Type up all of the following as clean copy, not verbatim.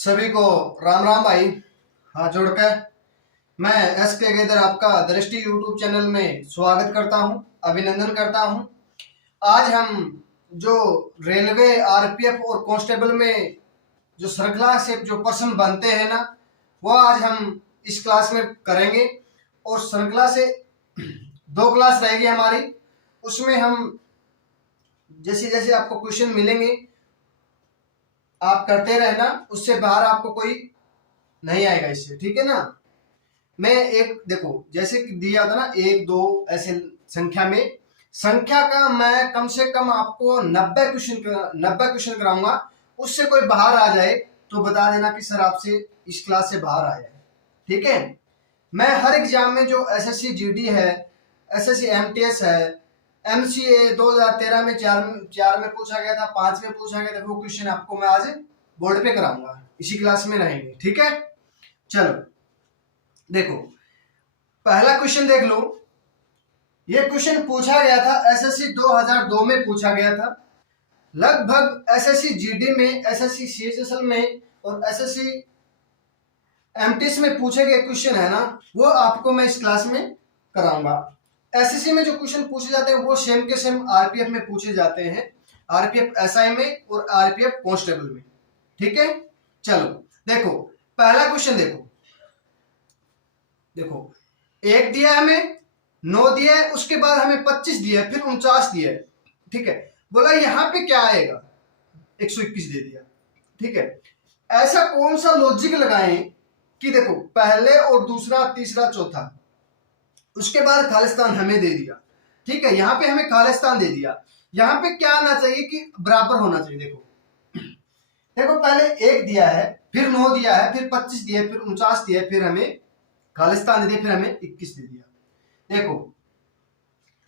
सभी को राम राम भाई। हाथ जोड़कर मैं एस के गेदर आपका दृष्टि यूट्यूब चैनल में स्वागत करता हूं, अभिनंदन करता हूं। आज हम जो रेलवे आरपीएफ और कांस्टेबल में जो श्रृंखला से जो प्रश्न बनते हैं ना, वो आज हम इस क्लास में करेंगे। और श्रृंखला से 2 क्लास रहेगी हमारी, उसमें हम जैसे जैसे आपको क्वेश्चन मिलेंगे आप करते रहना, उससे बाहर आपको कोई नहीं आएगा इससे, ठीक है ना। मैं एक देखो जैसे कि दिया था ना 1 2 ऐसे संख्या का मैं कम से कम आपको 90 क्वेश्चन कराऊंगा। उससे कोई बाहर आ जाए तो बता देना कि सर आपसे इस क्लास से बाहर आया है, ठीक है। मैं हर एग्जाम में जो एसएससी जीडी है, एसएससी एमटीएस है, एमसीए 2013 में 4 में पूछा गया था, 5 में पूछा गया था, वो क्वेश्चन आपको मैं आज बोर्ड पे कराऊंगा, इसी क्लास में रहेंगे, ठीक है। चलो देखो पहला क्वेश्चन देख लो। ये क्वेश्चन पूछा गया था एसएससी 2002 में पूछा गया था। लगभग एसएससी जीडी में, एसएससी सीएचएसएल में और एसएससी एमटीएस में पूछे गए क्वेश्चन है ना, वो आपको मैं इस क्लास में कराऊंगा। एसएससी में जो क्वेश्चन पूछे जाते हैं वो सेम के सेम आरपीएफ में पूछे जाते हैं, आरपीएफ एसआई में और आरपीएफ कांस्टेबल में, ठीक है। चलो देखो पहला क्वेश्चन देखो, देखो 1 दिया है हमें, 9 दिया है, उसके बाद हमें 25 दिया है, फिर 49 दिया है, ठीक है। बोला यहाँ पे क्या आएगा, 121 दे दिया, ठीक है। ऐसा कौन सा लॉजिक लगाएं कि देखो पहले और दूसरा तीसरा चौथा, उसके बाद खालिस्तान हमें दे दिया, ठीक है। यहाँ पे हमें खालिस्तान दे दिया, यहाँ पे क्या आना चाहिए कि बराबर होना चाहिए। देखो देखो पहले 1 दिया है, फिर 9 दिया है, फिर 25 दिया है, फिर 49 दिया है, फिर हमें खालिस्तान दे दिया, फिर हमें 21 दे दिया। देखो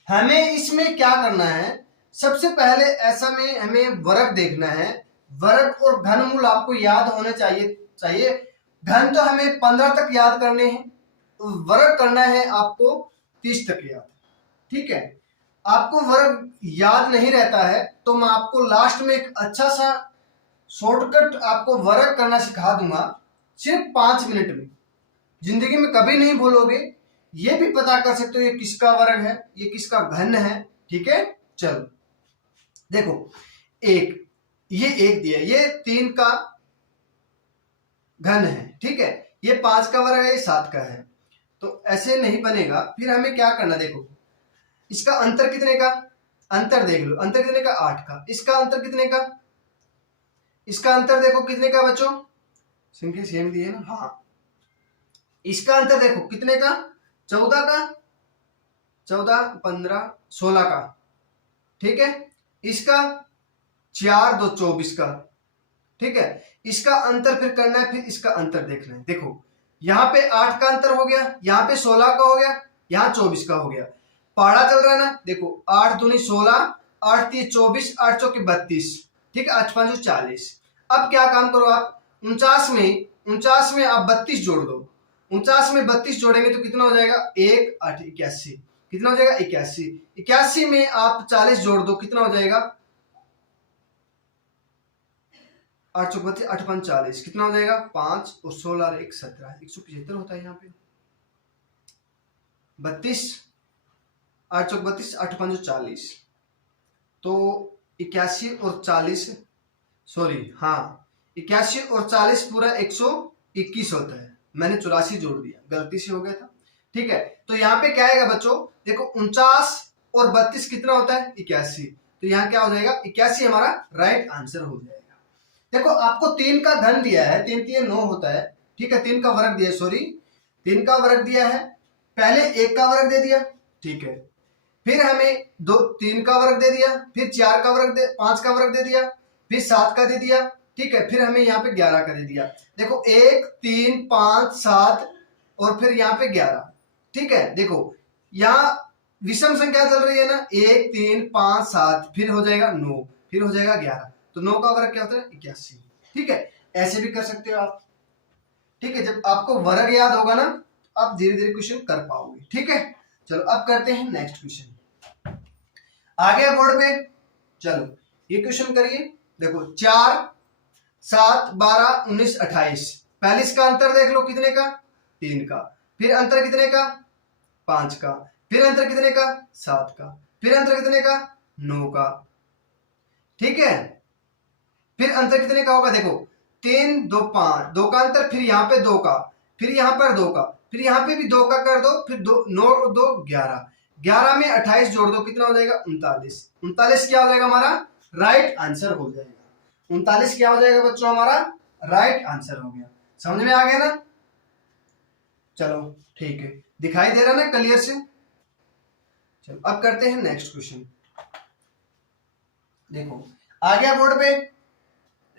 हमें इसमें क्या करना है, सबसे पहले ऐसा में हमें वर्ग देखना है। वर्ग और घनमूल आपको याद होने चाहिए। घन तो हमें 15 तक याद करने हैं, वर्ग करना है आपको 30 तक याद, ठीक है। आपको वर्ग याद नहीं रहता है तो मैं आपको लास्ट में एक अच्छा सा शॉर्टकट आपको वर्ग करना सिखा दूंगा, सिर्फ 5 मिनट में। जिंदगी में कभी नहीं भूलोगे, ये भी पता कर सकते हो ये किसका वर्ग है, ये किसका घन है, ठीक है। चलो देखो ये 1 दिया, ये 3 का घन है, ठीक है। ये 5 का वर्ग है, ये 7 का है, तो ऐसे नहीं बनेगा। फिर हमें क्या करना, देखो इसका अंतर कितने का, अंतर देख लो, अंतर कितने का 8 का, इसका अंतर कितने का, इसका अंतर देखो कितने का बच्चों, संख्या सेम दी है ना, हाँ। इसका अंतर देखो कितने का, 14 का, 14 15 16 का, ठीक है। इसका 4 2 24 का, ठीक है। इसका अंतर फिर करना है, फिर इसका अंतर देखना है। देखो यहाँ पे 8 का अंतर हो गया, यहाँ पे 16 का हो गया, यहाँ 24 का हो गया। पहाड़ा चल रहा है ना, देखो 8 दूनी 16, 8 3 24, 8 चौके 32, ठीक है, 8 5 40। अब क्या काम करो आप, 49 में आप 32 जोड़ दो। 49 में 32 जोड़ेंगे तो कितना हो जाएगा, 1 8 81, कितना हो जाएगा 81। 81 में आप 40 जोड़ दो, कितना हो जाएगा 8 चौक 32, 8 5 40, कितना हो जाएगा 5 और 16 और 1 17, 175 होता है यहाँ पे। 32 8 चौक 32, 8 5 40, तो 81 और 40, सॉरी हाँ 81 और 40 पूरा 121 होता है। मैंने 84 जोड़ दिया, गलती से हो गया था, ठीक है। तो यहाँ पे क्या आएगा बच्चों, देखो 49 और 32 कितना होता है 81, तो यहाँ क्या हो जाएगा 81 हमारा राइट आंसर हो जाएगा। देखो आपको 3 का घन दिया है, 3 3 9 होता है, ठीक है। 3 का वर्ग दिया, सॉरी 3 का वर्ग दिया है, पहले 1 का वर्ग दे दिया, ठीक है। फिर हमें 3 का वर्ग दे दिया, फिर 4 का वर्ग 5 का वर्ग दे दिया, फिर 7 का दे दिया, ठीक है। फिर हमें यहाँ पे 11 का दे दिया। देखो 1 3 5 7 और फिर यहाँ पे 11, ठीक है। देखो यहाँ विषम संख्या चल रही है ना, 1 3 5 7, फिर हो जाएगा 9, फिर हो जाएगा 11, तो 9 का वर्ग क्या होता है 81, ठीक है। ऐसे भी कर सकते हो आप, ठीक है। जब आपको वर्ग याद होगा ना, आप धीरे धीरे क्वेश्चन कर पाओगे, ठीक है। चलो अब करते हैं नेक्स्ट क्वेश्चन, आ गया बोर्ड पे। चलो ये क्वेश्चन करिए। देखो 4 7, 12, 19, 28। पहले इसका अंतर देख लो कितने का, 3 का। फिर अंतर कितने का, 5 का। फिर अंतर कितने का, 7 का। फिर अंतर कितने का, 9 का। ठीक है, फिर अंतर कितने का होगा, देखो 3, 2, 5, 2 का अंतर, फिर यहाँ पे 2 का, फिर यहाँ पर 2 का, फिर यहाँ पे भी 2 का कर दो, फिर 2, 9 और 2, 11, 11 में 28 जोड़ दो, कितना हो जाएगा, 39। 39 क्या हो जाएगा हमारा, राइट आंसर हो जाएगा। 39 क्या हो जाएगा बच्चों, हमारा राइट आंसर हो गया। समझ में आ गया ना, चलो ठीक है, दिखाई दे रहा ना क्लियर से। चलो अब करते हैं नेक्स्ट क्वेश्चन। देखो आ गया बोर्ड पे,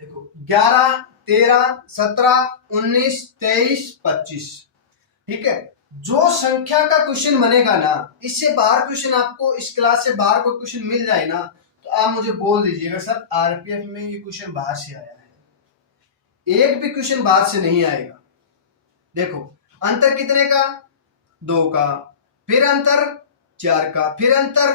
देखो 11, 13, 17, 19, 23, 25। ठीक है, जो संख्या का क्वेश्चन बनेगा ना, इससे बाहर क्वेश्चन आपको इस क्लास से बाहर कोई क्वेश्चन मिल जाए ना, तो आप मुझे बोल दीजिएगा सर आरपीएफ में ये क्वेश्चन बाहर से आया है। एक भी क्वेश्चन बाहर से नहीं आएगा। देखो अंतर कितने का, 2 का, फिर अंतर 4 का, फिर अंतर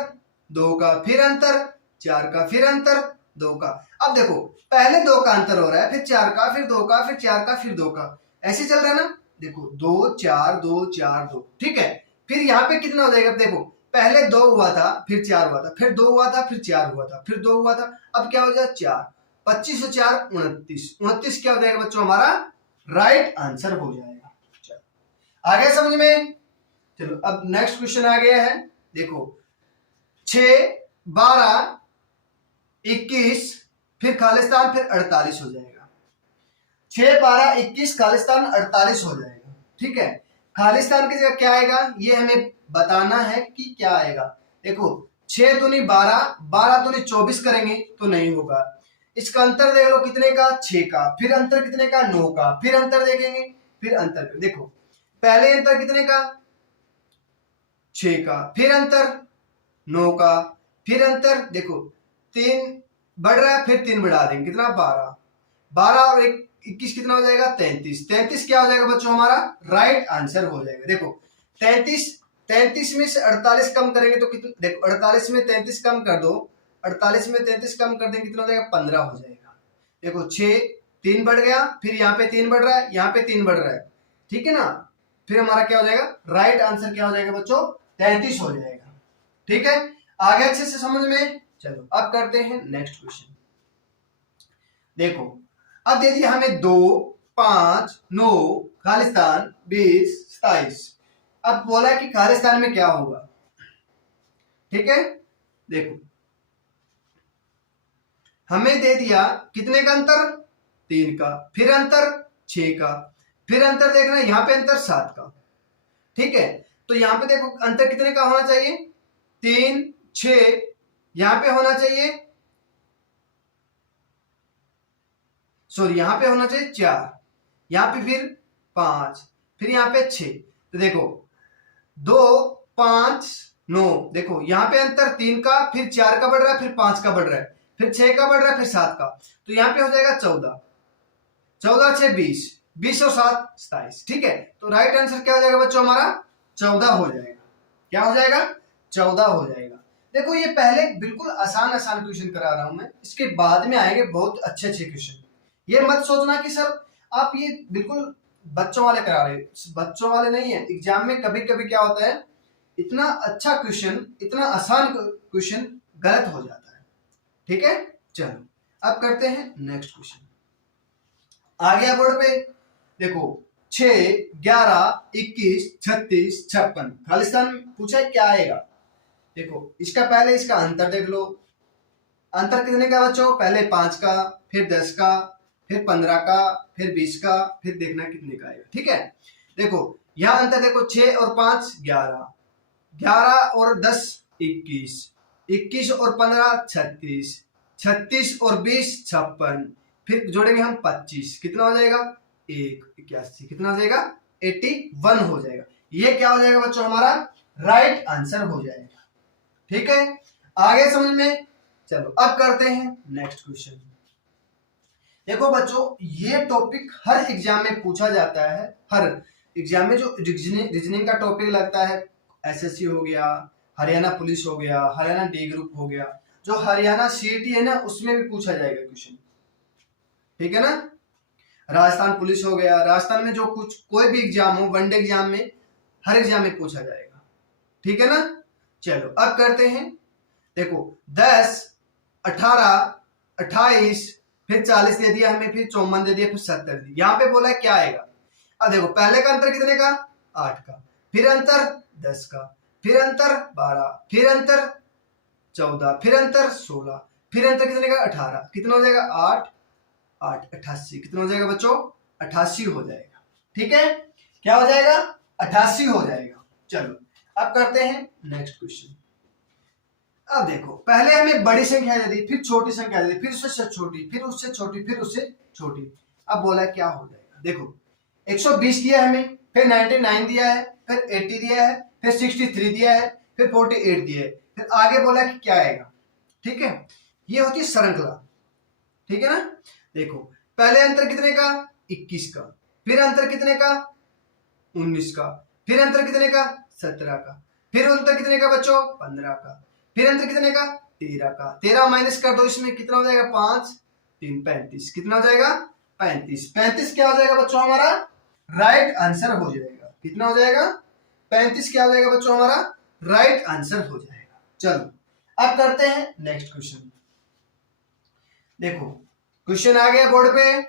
2 का, फिर अंतर 4 का, फिर अंतर 2 का। अब देखो पहले 2 का अंतर हो रहा है, फिर 4 का, फिर 2 का, फिर 4 का, फिर 2 का, ऐसे चल रहा है ना। देखो 2, 4, 2, 4, 2। ठीक है, फिर यहाँ पे कितना हो जाएगा, देखो पहले 2 हुआ था, फिर 4 हुआ था, फिर 2 हुआ था, फिर 4 हुआ था, फिर 2 हुआ था, अब क्या हो जाएगा 4, 25 और 4, 29। 29 क्या हो जाएगा बच्चों, हमारा राइट आंसर हो जाएगा। आ गया समझ में। चलो अब नेक्स्ट क्वेश्चन आ गया है, देखो 6, 12, 21, फिर खालिस्तान, फिर 48 हो जाएगा। 6, 12, 21, खालिस्तान 48 हो जाएगा। ठीक है, खालिस्तान की जगह क्या आएगा, ये हमें बताना है कि क्या आएगा। देखो 6 दूनी 12, 12 दूनी 24 करेंगे तो नहीं होगा। इसका अंतर देख लो कितने का, 6 का, फिर अंतर कितने का, 9 का, फिर अंतर देखेंगे, फिर अंतर देखो पहले अंतर कितने का, 6 का, फिर अंतर 9 का, फिर अंतर देखो 3 बढ़ रहा है, फिर 3 बढ़ा देंगे, कितना 12, 12 और 21 कितना हो जाएगा, 33। 33 क्या हो जाएगा बच्चों, हमारा राइट आंसर हो जाएगा। देखो 33 में से 48 कम करेंगे तो कितना, देखो 48 में 33 कम कर दो, 48 में 33 कम कर देंगे कितना हो जाएगा, 15 हो जाएगा। देखो 6, 3 बढ़ गया, फिर यहाँ पे 3 बढ़ रहा है, यहाँ पे 3 बढ़ रहा है, ठीक है ना। फिर हमारा क्या हो जाएगा, राइट आंसर क्या हो जाएगा बच्चों, 33 हो जाएगा। ठीक है, आगे अच्छे से समझ में। चलो अब करते हैं नेक्स्ट क्वेश्चन। देखो अब दे दिया हमें 2, 5, 9, खालिस्तान 20, 27। अब बोला कि खालिस्तान में क्या होगा। ठीक है, देखो हमें दे दिया कितने का अंतर, 3 का, फिर अंतर 6 का, फिर अंतर देखना यहाँ पे अंतर 7 का। ठीक है, तो यहाँ पे देखो अंतर कितने का होना चाहिए, 3, 6, यहाँ पे होना चाहिए, सॉरी यहाँ पे होना चाहिए 4, यहाँ पे फिर 5, फिर यहाँ पे 6। तो देखो 2, 5, 9, देखो यहाँ पे अंतर 3 का, फिर 4 का बढ़ रहा है, फिर 5 का बढ़ रहा है, फिर 6 का बढ़ रहा है, फिर 7 का, तो यहाँ पे हो जाएगा 14, 14, 6, 20, 20 और 7, 27। ठीक है, तो राइट आंसर क्या हो जाएगा बच्चों, हमारा 14 हो जाएगा। क्या हो जाएगा, 14 हो जाएगा। देखो ये पहले बिल्कुल आसान आसान क्वेश्चन करा रहा हूं मैं, इसके बाद में आएंगे बहुत अच्छे अच्छे क्वेश्चन। ये मत सोचना कि सर आप ये बिल्कुल बच्चों वाले करा रहे, बच्चों वाले नहीं है। एग्जाम में कभी कभी क्या होता है, इतना अच्छा क्वेश्चन, इतना आसान क्वेश्चन गलत हो जाता है। ठीक है, चलो अब करते हैं नेक्स्ट क्वेश्चन। आ गया बोर्ड पे, देखो 6, 11, 21, 36, 56। खालिस्तान पूछा है क्या आएगा। देखो इसका पहले इसका अंतर देख लो, अंतर कितने का बच्चों, पहले 5 का, फिर 10 का, फिर 15 का, फिर 20 का, फिर देखना कितने का आएगा। ठीक है, देखो यहां अंतर देखो 6 और 5 11, 11 और 10 21, 21 और 15 36, 36 और 20 56, फिर जोड़ेंगे हम 25, कितना हो जाएगा 81, कितना हो जाएगा 81 हो जाएगा। ये क्या हो जाएगा बच्चों, हमारा राइट आंसर हो जाएगा। ठीक है, आगे समझ में। चलो अब करते हैं नेक्स्ट क्वेश्चन। देखो बच्चों ये टॉपिक हर एग्जाम में पूछा जाता है, हर एग्जाम में जो रीजनिंग का टॉपिक लगता है, एसएससी हो गया, हरियाणा पुलिस हो गया, हरियाणा डी ग्रुप हो गया, जो हरियाणा सीईटी है ना उसमें भी पूछा जाएगा क्वेश्चन। ठीक है ना। राजस्थान पुलिस हो गया, राजस्थान में जो कुछ कोई भी एग्जाम हो, वनडे एग्जाम में, हर एग्जाम में पूछा जाएगा। ठीक है ना। चलो अब करते हैं। देखो 10, 18, 28, फिर 40 दे दिया हमें, फिर 54 दे दिया, फिर 70 दिया। यहाँ पे बोला है क्या आएगा। अब देखो पहले का अंतर कितने का, 8 का, फिर अंतर 10 का, फिर अंतर 12, फिर अंतर 14, फिर अंतर 16, फिर अंतर कितने का 18, कितना हो जाएगा 8, 8, 88, कितना हो जाएगा बच्चों 88 हो जाएगा। ठीक है, क्या हो जाएगा 88 हो जाएगा। चलो अब करते हैं नेक्स्ट क्वेश्चन। अब देखो पहले हमें बड़ी संख्या दे दी, फिर छोटी संख्या दे दी, फिर उससे छोटी, फिर उससे छोटी, फिर उससे छोटी। अब बोला क्या हो जाएगा। देखो 120 दिया है हमें, फिर 99 दिया है, फिर 80 दिया है, फिर 63 दिया है, फिर 48 दिया है, फिर आगे बोला कि क्या आएगा। ठीक है, ये होती है श्रृंखला। ठीक है ना। देखो पहले अंतर कितने का 21 का, फिर अंतर कितने का 19 का, फिर अंतर कितने का 17 का, फिर अंतर कितने का बच्चों 15 का, फिर अंतर कितने का 13 का। 13 माइनस कर दो, इसमें कितना हो जाएगा 5, 3, 35, कितना हो जाएगा 35। 35 क्या हो जाएगा बच्चों हमारा राइट आंसर हो जाएगा। कितना हो जाएगा 35 क्या हो जाएगा बच्चों हमारा राइट आंसर हो जाएगा। चलो अब करते हैं नेक्स्ट क्वेश्चन। देखो क्वेश्चन आ गया बोर्ड पे।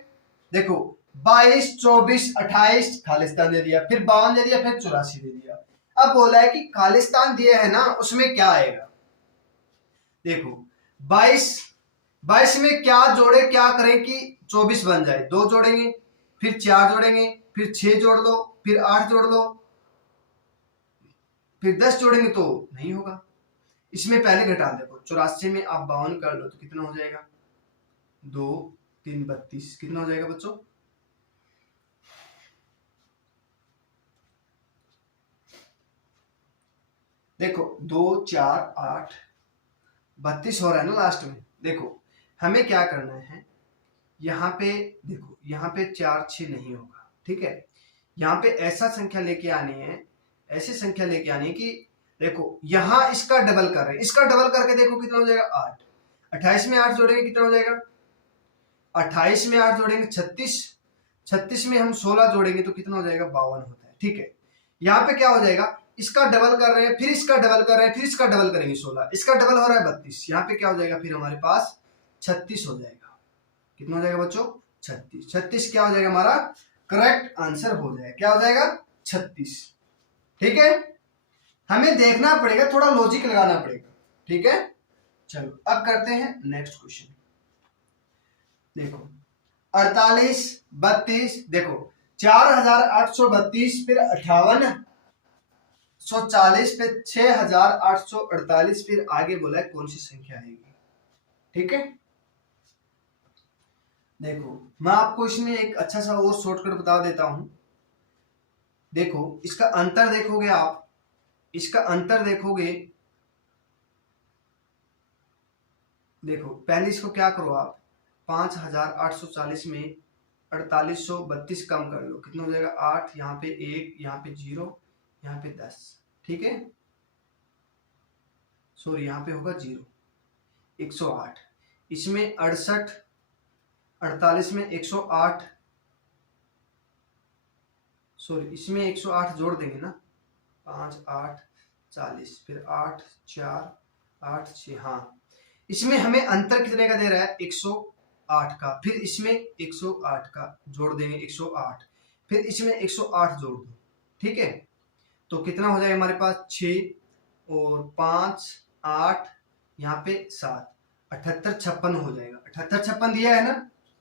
देखो 22, 24, 28 खालिस्तान दे दिया, फिर 52 दे दिया, फिर 84 दे दिया। अब बोला है कि खालिस्तान दिया है ना, उसमें क्या आएगा। देखो 22 में क्या जोड़े, क्या करें कि 24 बन जाए। 2 जोड़ेंगे, फिर 4 जोड़ेंगे, फिर 6 जोड़ लो, फिर 8 जोड़ लो, फिर 10 जोड़ेंगे तो नहीं होगा। इसमें पहले घटा देखो, 84 में आप 52 कर लो तो कितना हो जाएगा 2, 3, 32, कितना हो जाएगा बच्चों देखो 2, 4, 8, 32 हो रहा है ना लास्ट में। देखो हमें क्या करना है, यहाँ पे देखो, यहाँ पे 4, 6 नहीं होगा। ठीक है, यहाँ पे ऐसा संख्या लेके आनी है, ऐसी संख्या लेके आनी है कि देखो यहाँ इसका डबल कर रहे हैं, इसका डबल करके देखो कितना हो जाएगा 8। 28 में 8 जोड़ेंगे कितना हो जाएगा 28 में 8 जोड़ेंगे 36, 36 में हम 16 जोड़ेंगे तो कितना हो जाएगा 52 होता है। ठीक है, यहाँ पे क्या हो जाएगा, इसका डबल कर रहे हैं, फिर इसका डबल कर रहे हैं, फिर इसका डबल करेंगे 16, इसका डबल हो रहा है 32, यहाँ पे क्या हो जाएगा फिर हमारे पास 36 हो जाएगा। कितना हो जाएगा बच्चों 36। 36 क्या हो जाएगा हमारा करेक्ट आंसर हो जाएगा। क्या हो जाएगा 36। ठीक है, हमें देखना पड़ेगा, थोड़ा लॉजिक लगाना पड़ेगा। ठीक है, चलो अब करते हैं नेक्स्ट क्वेश्चन। देखो 48, 32, देखो 4832, फिर 5840, फिर 6848, फिर आगे बोला है कौन सी संख्या आएगी। ठीक है, देखो मैं आपको इसमें एक अच्छा सा और शॉर्टकट बता देता हूं। देखो इसका अंतर देखोगे आप, इसका अंतर देखोगे, देखो पहले इसको क्या करो आप 5840 में 4832 कम कर लो, कितना हो जाएगा 8, यहाँ पे 1, यहाँ पे 0, यहाँ पे 10। ठीक है, सॉरी यहाँ पे होगा 0, 108। इसमें 68, 48 में 108, सॉरी इसमें 108 जोड़ देंगे ना, 5, 8, 40, फिर 8, 4, 8, 6, हाँ इसमें हमें अंतर कितने का दे रहा है 108 का, फिर इसमें 108 का जोड़ देंगे 108, फिर इसमें 108 जोड़ दो। ठीक है, तो कितना हो जाएगा हमारे पास 6 और 5, 8, यहाँ पे 7, 78, 56 हो जाएगा। 78, 56 दिया है ना।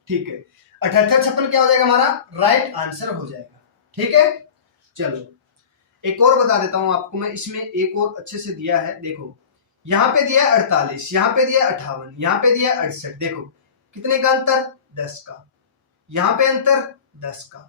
ठीक है, 78, 56 क्या हो जाएगा हमारा राइट आंसर हो जाएगा। ठीक है, चलो एक और बता देता हूं आपको मैं, इसमें एक और अच्छे से दिया है। देखो यहाँ पे दिया है 48, यहाँ पे दिया है 58, यहाँ पे दिया है 68। देखो कितने का अंतर 10 का, यहाँ पे अंतर 10 का,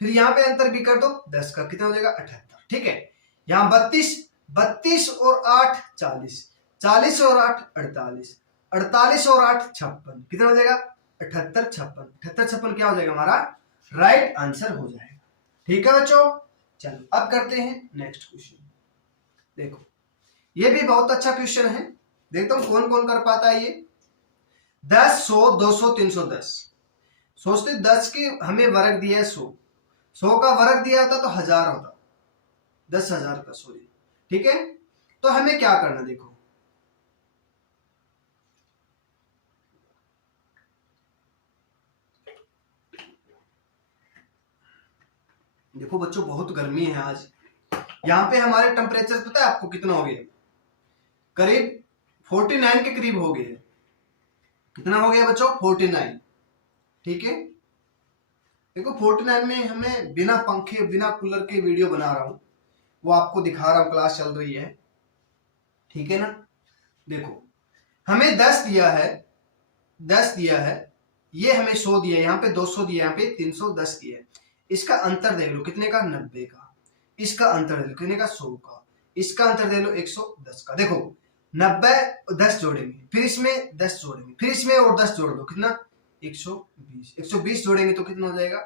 फिर यहाँ पे अंतर भी कर दो 10 का, कितना हो जाएगा 78। ठीक है, यहाँ 32, 32 और 8 40, 40 और 8 48, 48 और 8 56, कितना हो जाएगा 78, 56। 78, 56 क्या हो जाएगा हमारा राइट आंसर हो जाएगा। ठीक है बच्चों, चलो अब करते हैं नेक्स्ट क्वेश्चन। देखो ये भी बहुत अच्छा क्वेश्चन है, देखता हूं कौन कौन कर पाता है ये। 10, 100, 200, 310। सोचते 10 के हमें वर्ग दिया है 100, 100 का वर्ग दिया होता तो 1000 होता, 10,000 का, सॉरी। ठीक है, तो हमें क्या करना, देखो देखो बच्चों, बहुत गर्मी है आज। यहाँ पे हमारे टेम्परेचर पता है आपको कितना हो गया, करीब 49 के करीब हो गया। कितना हो गया बच्चों, 49। ठीक है, देखो 49 में हमें बिना पंखे बिना कूलर के वीडियो बना रहा हूं, वो आपको दिखा रहा हूं, क्लास चल रही है। ठीक है ना, देखो हमें 10 दिया है, 10 दिया है, ये हमें 100 दिया है, यहाँ पे 200 दिया है, यहाँ पे 310 दिया है। इसका अंतर देख लो कितने का, 90 का। इसका अंतर देख लो कितने का, 100 का। इसका अंतर देख लो 110 का। देखो 90 10 जोड़ेंगे, फिर इसमें 10 जोड़ेंगे, फिर इसमें और 10 जोड़ दो, कितना, 120। 120 जोड़ेंगे तो कितना हो जाएगा,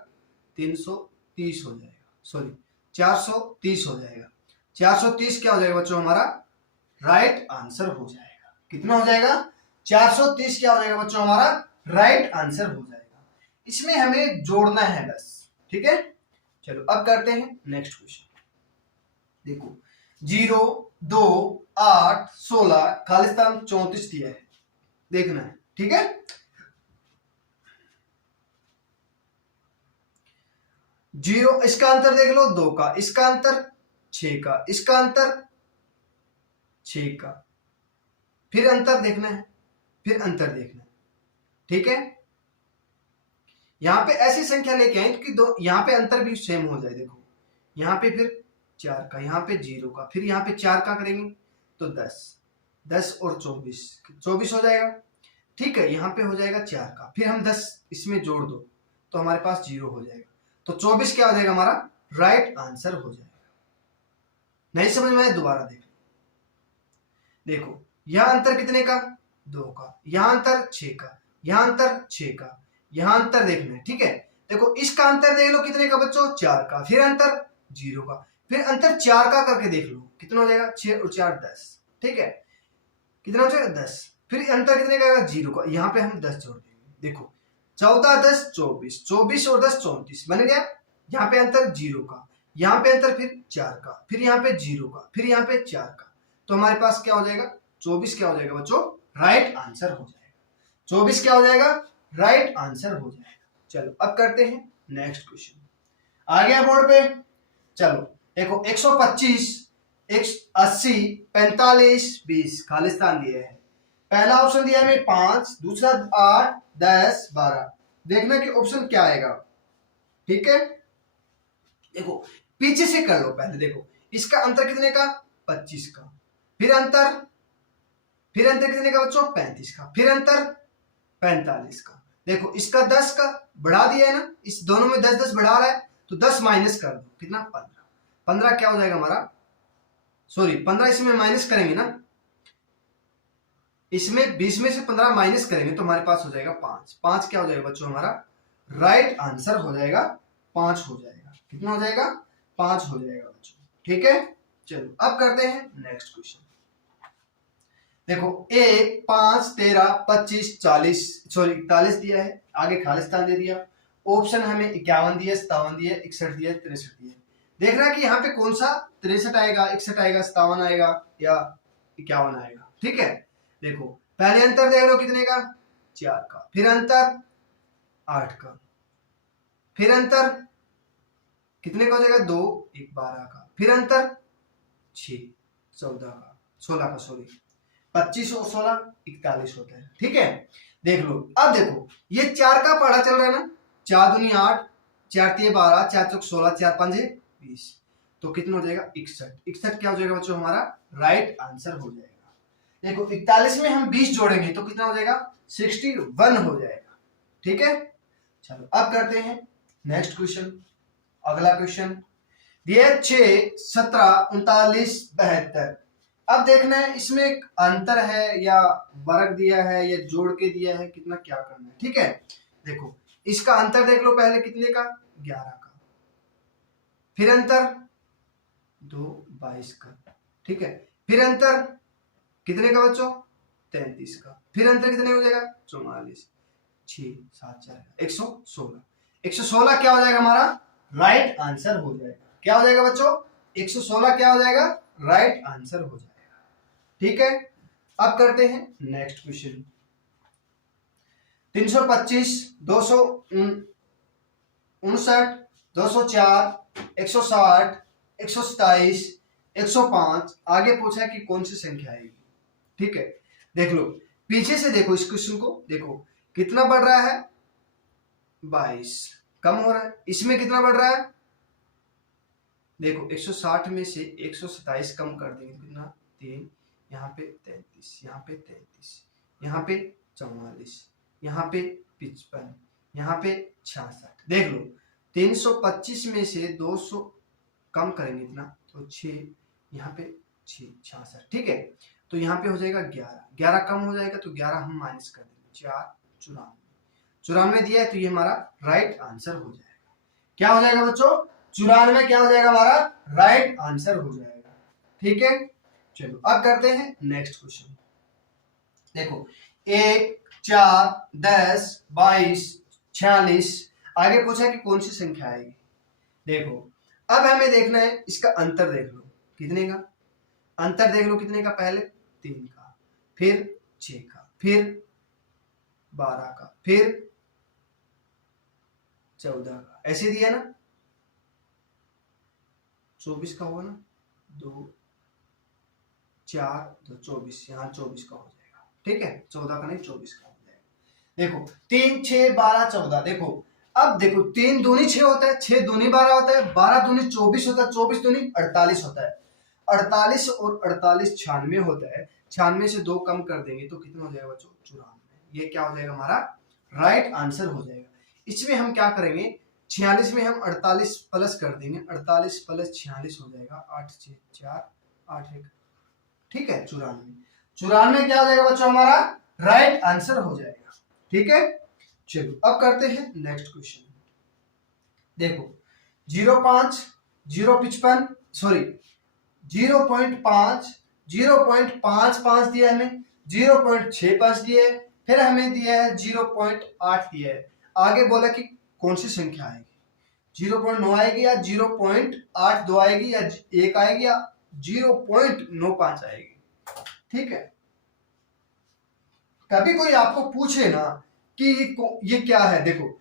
330 हो जाएगा, सॉरी 430 हो जाएगा। 430 क्या हो जाएगा बच्चों, हमारा राइट आंसर हो जाएगा। कितना हो जाएगा, 430 क्या हो जाएगा बच्चों, हमारा राइट आंसर हो जाएगा। इसमें हमें जोड़ना है बस। ठीक है, चलो अब करते हैं नेक्स्ट क्वेश्चन। देखो 0 2 8 16 खालिस्तान 34 दिया है, देखना है। ठीक है, 0 इसका अंतर देख लो 2 का, इसका अंतर 6 का, इसका अंतर 6 का, फिर अंतर देखना है, फिर अंतर देखना है। ठीक है, यहां पे ऐसी संख्या लेके आए कि दो यहाँ पे अंतर भी सेम हो जाए। देखो यहाँ पे फिर 4 का, यहाँ पे 0 का, फिर यहाँ पे 4 का करेंगे तो 10, 10 और 24 24 हो जाएगा। ठीक है, यहाँ पे हो जाएगा 4 का, फिर हम 10 इसमें जोड़ दो तो हमारे पास 0 हो जाएगा, तो 24 क्या हो जाएगा, हमारा राइट आंसर हो जाएगा। नहीं समझ में आया, दोबारा देखो यहाँ अंतर कितने का, 2 का, यहाँ अंतर 6 का, यहाँ अंतर 6 का, यहाँ अंतर देखना है। ठीक है, देखो इसका अंतर देख लो कितने का बच्चों, 4 का, फिर अंतर 0 का, फिर अंतर 4 का करके देख लो कितना हो जाएगा, 6 और 4 10। ठीक है, कितना हो जाएगा 10, फिर अंतर कितने का, 0 का, यहाँ पे हम 10 जोड़ देंगे। देखो 14 10 24, 24 और 10 34 बन गया। यहाँ पे अंतर 0 का, यहाँ पे अंतर फिर 4 का, फिर यहाँ पे 0 का, फिर यहाँ पे 4 का, तो हमारे पास क्या हो जाएगा, 24 क्या हो जाएगा बच्चों, राइट आंसर हो जाएगा। 24 क्या हो जाएगा, राइट आंसर हो जाएगा। चलो अब करते हैं नेक्स्ट क्वेश्चन। आ गया बोर्ड पे, चलो देखो 125 180 45 20 खालिस्तान दिया है। पहला ऑप्शन दिया है 5, दूसरा 8 10 12। देखना कि ऑप्शन क्या आएगा। ठीक है, देखो पीछे से कर लो पहले। देखो इसका अंतर कितने का, 25 का, फिर अंतर कितने का बच्चों, 35 का, फिर अंतर 45 का। देखो इसका 10 का बढ़ा दिया है ना, इस दोनों में 10 10 बढ़ा रहा है, तो 10 माइनस कर दो, कितना, 15। 15 क्या हो जाएगा हमारा, सॉरी 15 इसमें माइनस करेंगे ना, इसमें 20 में से 15 माइनस करेंगे तो हमारे पास हो जाएगा 5। 5 क्या हो जाएगा बच्चों, हमारा राइट आंसर हो जाएगा, 5 हो जाएगा। कितना हो जाएगा, 5 हो जाएगा बच्चों। ठीक है, चलो अब करते हैं नेक्स्ट क्वेश्चन। देखो 1 5 13 25 40 सॉरी 41 दिया है, आगे खालिस्तान दे दिया। ऑप्शन हमें 51 दिया, 57 दिया, 61 दिया, 63 दिया। देख रहा है कि यहाँ पे कौन सा 63 आएगा, 61 आएगा, 57 आएगा या 51 आएगा। ठीक है, देखो पहले अंतर देख लो कितने का, 4 का, फिर अंतर 8 का, फिर अंतर कितने का हो जाएगा, 2 1 12 का, फिर अंतर 6 14 का, 16 का, सॉरी 25 और 16 41 होता है। ठीक है, देख लो। अब देखो ये 4 का पढ़ा चल रहा है ना, 4 दूनी 8, 4 3 12, 4 चौक 16, 4 5 20, तो कितना हो जाएगा, 61। 61 क्या हो जाएगा बच्चों, हमारा राइट आंसर हो जाएगा। देखो 41 में हम 20 जोड़ेंगे तो कितना हो जाएगा, 61 हो जाएगा। ठीक है, चलो अब करते हैं नेक्स्ट क्वेश्चन। अगला क्वेश्चन दिया 6 17 39 72। अब देखना है इसमें एक अंतर है या वर्ग दिया है या जोड़ के दिया है, कितना क्या करना है। ठीक है, देखो इसका अंतर देख लो पहले कितने का, 11 का, फिर अंतर 2 22 का। ठीक है, फिर अंतर कितने का बच्चों, 33 का, फिर अंतर कितने हो जाएगा, 44, 6 7 4 116। 116 क्या हो जाएगा हमारा राइट आंसर हो जाएगा। क्या हो जाएगा बच्चों 116 क्या हो जाएगा राइट आंसर हो जाएगा। ठीक है, अब करते हैं नेक्स्ट क्वेश्चन। 325 259 204 160 127 105 आगे पूछा है कि कौन सी संख्या आएगी। ठीक है, देख लो पीछे से देखो इस क्वेश्चन को, देखो कितना बढ़ रहा है 22, कम हो रहा है। इसमें कितना बढ़ रहा है देखो 160 में से 127 कम कर देंगे तो कितना 3, यहाँ पे 33, यहाँ पे 33, यहाँ पे 44, यहाँ पे 55, यहाँ पे 66। देख लो 325 में से 200 कम करेंगे इतना तो 6, यहाँ पे 6 66। ठीक है, तो यहाँ पे हो जाएगा 11, 11 कम हो जाएगा तो 11 हम माइनस कर देंगे 4 94 दिया है तो ये हमारा राइट आंसर हो जाएगा। क्या हो जाएगा बच्चों 94 क्या हो जाएगा हमारा राइट आंसर हो जाएगा। ठीक है, चलो अब करते हैं नेक्स्ट क्वेश्चन। देखो 1 4 10 22 46 आगे पूछा है कि कौन सी संख्या आएगी। देखो अब हमें देखना है इसका अंतर, देख लो कितने का अंतर, देख लो कितने का, पहले 3 का, फिर 6 का, फिर 12 का, फिर 14 का, ऐसे दिया ना 24 का होगा ना 2 4 2 24, यहाँ 24 का हो जाएगा। ठीक है, 14 का नहीं 24 का हो जाएगा। देखो 3 6 12 14, देखो अब देखो 3 दूनी 6 होता है, 6 दूनी 12 होता है, 12 दूनी 24 होता है, 24 दूनी 48 होता है, 48 और 48 96 होता है। 96 से 2 कम कर देंगे तो कितना हो जाएगा बच्चों 94। ये क्या हो जाएगा हमारा राइट आंसर हो जाएगा। इसमें हम क्या करेंगे 46 में हम 48 प्लस कर देंगे, 48 प्लस 46 हो जाएगा 8 6 4 8 1। ठीक है, 94 क्या हो जाएगा बच्चों हमारा राइट आंसर हो जाएगा। ठीक है, चलो अब करते हैं नेक्स्ट क्वेश्चन। देखो 0.5 0.55 सॉरी 0.5 0.55 दिया है हमें, 0.65 दिया है, फिर हमें दिया है 0.8 दिया है। आगे बोला कि कौन सी संख्या आएगी, 0.9 आएगी या 0.82 आएगी या 1 आएगी या 0.95 आएगी। ठीक है, कभी कोई आपको पूछे ना कि ये क्या है, देखो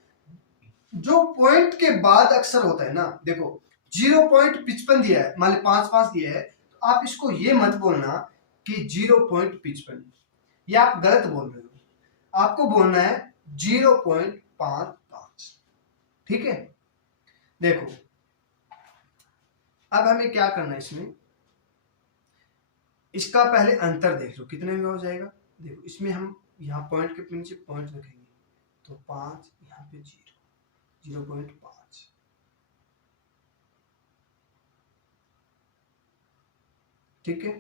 जो पॉइंट के बाद अक्सर होता है ना, देखो 0.55 दिया है, मान ली 5 दिया है, तो आप इसको ये मत बोलना कि 0.55, ये आप गलत बोल रहे हो, आपको बोलना है 0.55। ठीक है, देखो अब हमें क्या करना है इसमें, इसका पहले अंतर देख लो कितने में हो जाएगा। देखो इसमें हम यहाँ पॉइंट के नीचे पॉइंट रखेंगे तो 5, यहाँ पे 0.5। ठीक है,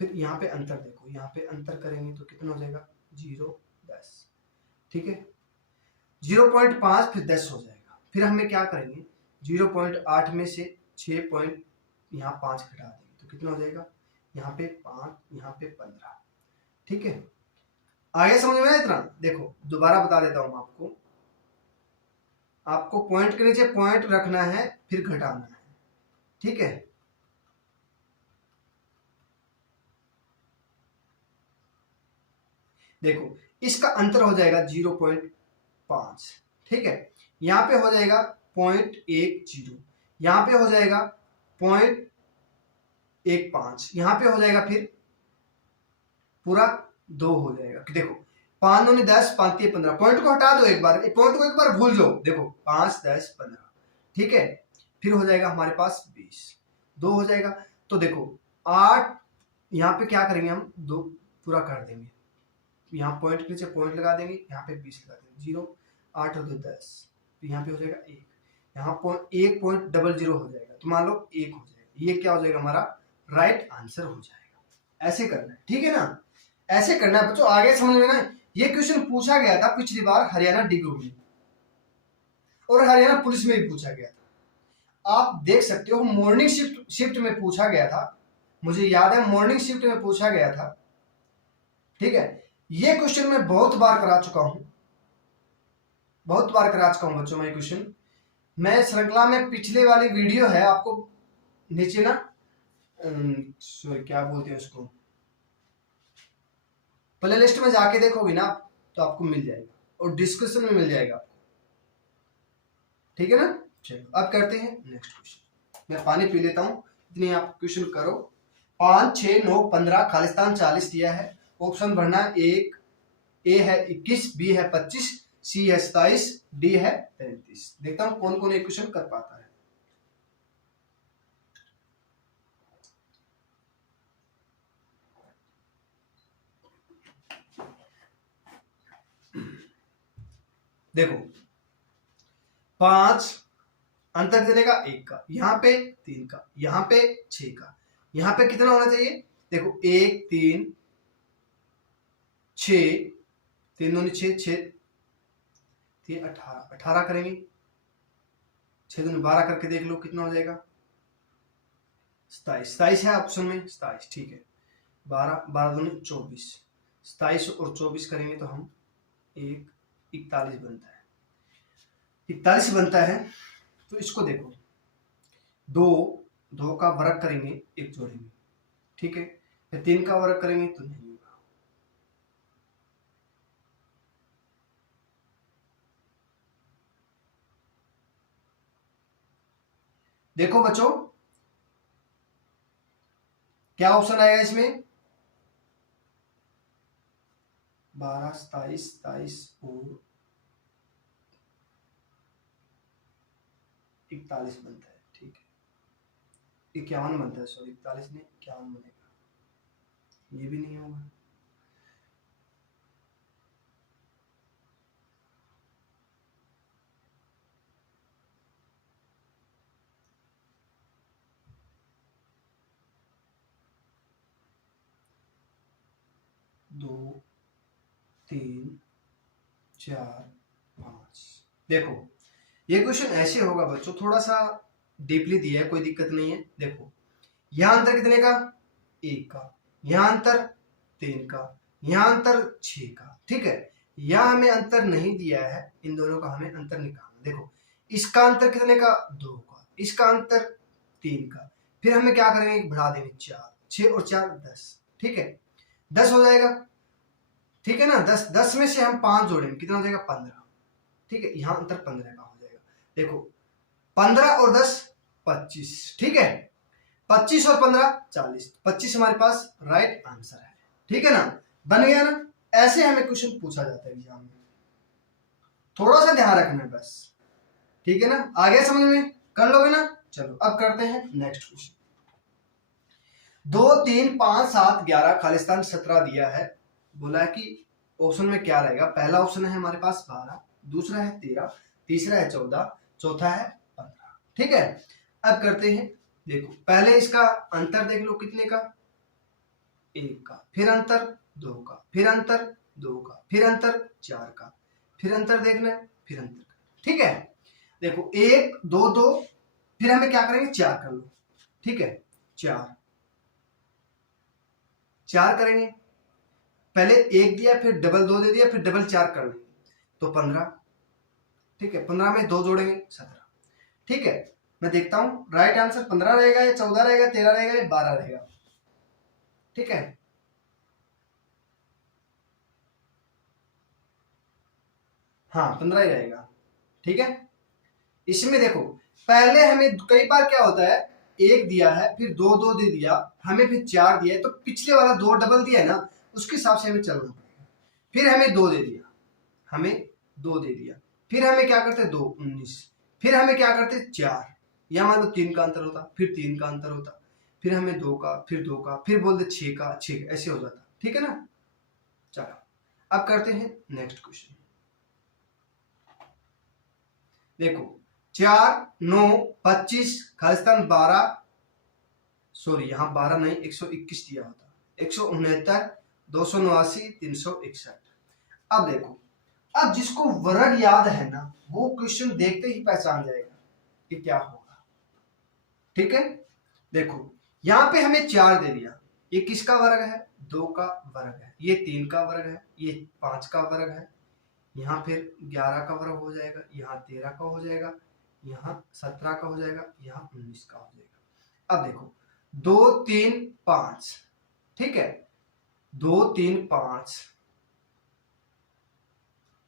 फिर यहाँ पे अंतर देखो, यहाँ पे अंतर करेंगे तो कितना हो जाएगा 0 10। ठीक है, 0.5 फिर 10 हो जाएगा। फिर हमें क्या करेंगे 0.8 में से 6 पॉइंट यहाँ 5 घटा देंगे तो कितना हो जाएगा, यहाँ पे 5 यहाँ पे 15। ठीक है, आगे समझ में आया इतना। देखो दोबारा बता देता हूं आपको, आपको पॉइंट के नीचे पॉइंट रखना है फिर घटाना है। ठीक है, देखो इसका अंतर हो जाएगा 0.5। ठीक है, यहां पे हो जाएगा 0.10, यहां पे हो जाएगा 0.15, यहां पे हो जाएगा फिर पूरा 2 हो जाएगा। देखो 5 दूनी 10 5 3 15, पॉइंट को हटा दो एक बार, पॉइंट को एक बार भूल जाओ। देखो 5 10 15। ठीक है, फिर हो जाएगा हमारे पास 20, 2 हो जाएगा। तो देखो 8, यहाँ पे क्या करेंगे हम 2 पूरा कर देंगे, यहाँ पॉइंट के नीचे पॉइंट लगा देंगे, यहाँ पे 20 लगा देंगे, 0 8 और 2 10, यहाँ पे हो जाएगा 1, यहाँ 1.00 हो जाएगा तो मान लो 1 हो जाएगा। ये क्या हो जाएगा हमारा राइट आंसर हो जाएगा। ऐसे करना है, ठीक है ना, ऐसे करना है बच्चों। आगे समझ में ना, ये क्वेश्चन पूछा गया था पिछली बार हरियाणा डी ग्रुप में और हरियाणा पुलिस में भी पूछा गया था। आप देख सकते हो मॉर्निंग शिफ्ट में पूछा गया था, मुझे याद है मॉर्निंग शिफ्ट में पूछा गया था। ठीक है, ये क्वेश्चन मैं बहुत बार करा चुका हूं, बहुत बार करा चुका हूँ बच्चों में क्वेश्चन। मैं श्रृंखला में पिछले वाली वीडियो है, आपको नीचे ना सॉरी क्या बोलते हैं उसको, प्ले लिस्ट में जाके देखोगे ना तो आपको मिल जाएगा, और डिस्क्रिप्शन में मिल जाएगा आपको, ठीक है ना। चलो अब करते हैं नेक्स्ट क्वेश्चन। मैं पानी पी लेता हूँ, इतनी आप क्वेश्चन करो। 5, 6, 9, 15, खालिस्तान 40 दिया है। ऑप्शन भरना, एक ए है 21, बी है 25, सी है 27, डी है 33। देखता हूं कौन कौन एक क्वेश्चन कर पाता है। देखो 5 अंतर देने का 1 का, यहाँ पे 3 का, यहाँ पे 6 का, यहाँ पे कितना होना चाहिए। देखो 1, 3, 6, 3 दूनी 6, 6 3 18, 18 करेंगे, 6 दूनी 12 करके देख लो कितना हो जाएगा। 27, 27 है ऑप्शन में, 27 ठीक है। 12, 12 दूनी 24, 27 और 24 करेंगे तो हम 41 बनता है, 41 बनता है। तो इसको देखो, 2 का वर्ग करेंगे, 1 जोड़ेंगे, ठीक है। फिर 3 का वर्ग करेंगे तो नहीं होगा। देखो बच्चों क्या ऑप्शन आएगा इसमें, 12, 27, 27 और 41 बनता है, ठीक है। 51 बनता है, सॉरी 41 नहीं 51 बनेगा, ये भी नहीं होगा। दो, 3, 4, 5। देखो ये क्वेश्चन ऐसे होगा बच्चों, थोड़ा सा डीपली दिया है, कोई दिक्कत नहीं है। देखो यहाँ अंतर कितने का, 1 का, यहाँ अंतर 3 का, यहाँ अंतर 6 का, ठीक है। यहाँ हमें अंतर नहीं दिया है, इन दोनों का हमें अंतर निकालना। देखो इसका अंतर कितने का, 2 का, इसका अंतर 3 का, फिर हमें क्या करेंगे, बढ़ा देंगे 4, 6 और 4 10, ठीक है, 10 हो जाएगा, ठीक है ना। 10, 10 में से हम 5 जोड़ेंगे, कितना हो जाएगा 15, ठीक है। यहाँ अंतर 15 का हो जाएगा। देखो 15 और 10 25, ठीक है। 25 और 15 40, 25 हमारे पास राइट आंसर है, ठीक है ना। बन गया ना। ऐसे हमें क्वेश्चन पूछा जाता है एग्जाम में, थोड़ा सा ध्यान रखना है बस, ठीक है ना। आगे समझ में कर लोगे ना। चलो अब करते हैं नेक्स्ट क्वेश्चन। 2, 3, 5, 7, 11, खालिस्तान 17 दिया है। बोला है कि ऑप्शन में क्या रहेगा। पहला ऑप्शन है हमारे पास 12, दूसरा है 13, तीसरा है 14, चौथा है 15, ठीक है। अब करते हैं, देखो पहले इसका अंतर देख लो कितने का, 1 का, फिर अंतर 2 का, फिर अंतर 2 का, फिर अंतर 4 का, फिर अंतर देखना है, फिर अंतर, ठीक है। देखो 1, 2, 2, फिर हमें क्या करेंगे, 4 कर लो, ठीक है। 4 करेंगे, पहले 1 दिया, फिर डबल 2 दे दिया, फिर डबल 4 कर लेंगे तो 15, ठीक है। 15 में 2 जोड़ेंगे 17, ठीक है। मैं देखता हूं राइट आंसर 15 रहेगा या 14 रहेगा, 13 रहेगा या 12 रहेगा, ठीक है। हाँ 15 ही रहेगा, ठीक है। इसमें देखो पहले हमें कई बार क्या होता है, 1 दिया है, फिर 2, 2 दे दिया, हमें फिर 4 दिया है, तो पिछले वाला 2 डबल दिया है ना, उसके हिसाब से हमें चलना पड़ेगा। फिर हमें 2 दे दिया, हमें 2 दे दिया, फिर हमें क्या करते 2, 19, फिर हमें क्या करते 4, या मान लो 3 का अंतर होता, फिर 3 का अंतर होता, फिर हमें 2 का, फिर 2 का, फिर बोलते 6 का, 6 का, ऐसे हो जाता, ठीक है ना। चलो अब करते हैं नेक्स्ट क्वेश्चन। देखो 4, 9, 25, खालिस्तान 12, सॉरी यहाँ 12 नहीं 121 दिया होता, 169, 289, 361। अब देखो, अब जिसको वर्ग याद है ना, वो क्वेश्चन देखते ही पहचान जाएगा कि क्या होगा, ठीक है। देखो यहाँ पे हमें 4 दे दिया, ये किसका वर्ग है, 2 का वर्ग है, ये 3 का वर्ग है, ये 5 का वर्ग है, यहाँ फिर 11 का वर्ग हो जाएगा, यहाँ 13 का हो जाएगा, यहाँ 17 का हो जाएगा, यहाँ 19 का हो जाएगा। अब देखो 2 3 5, ठीक है, 2 3 5,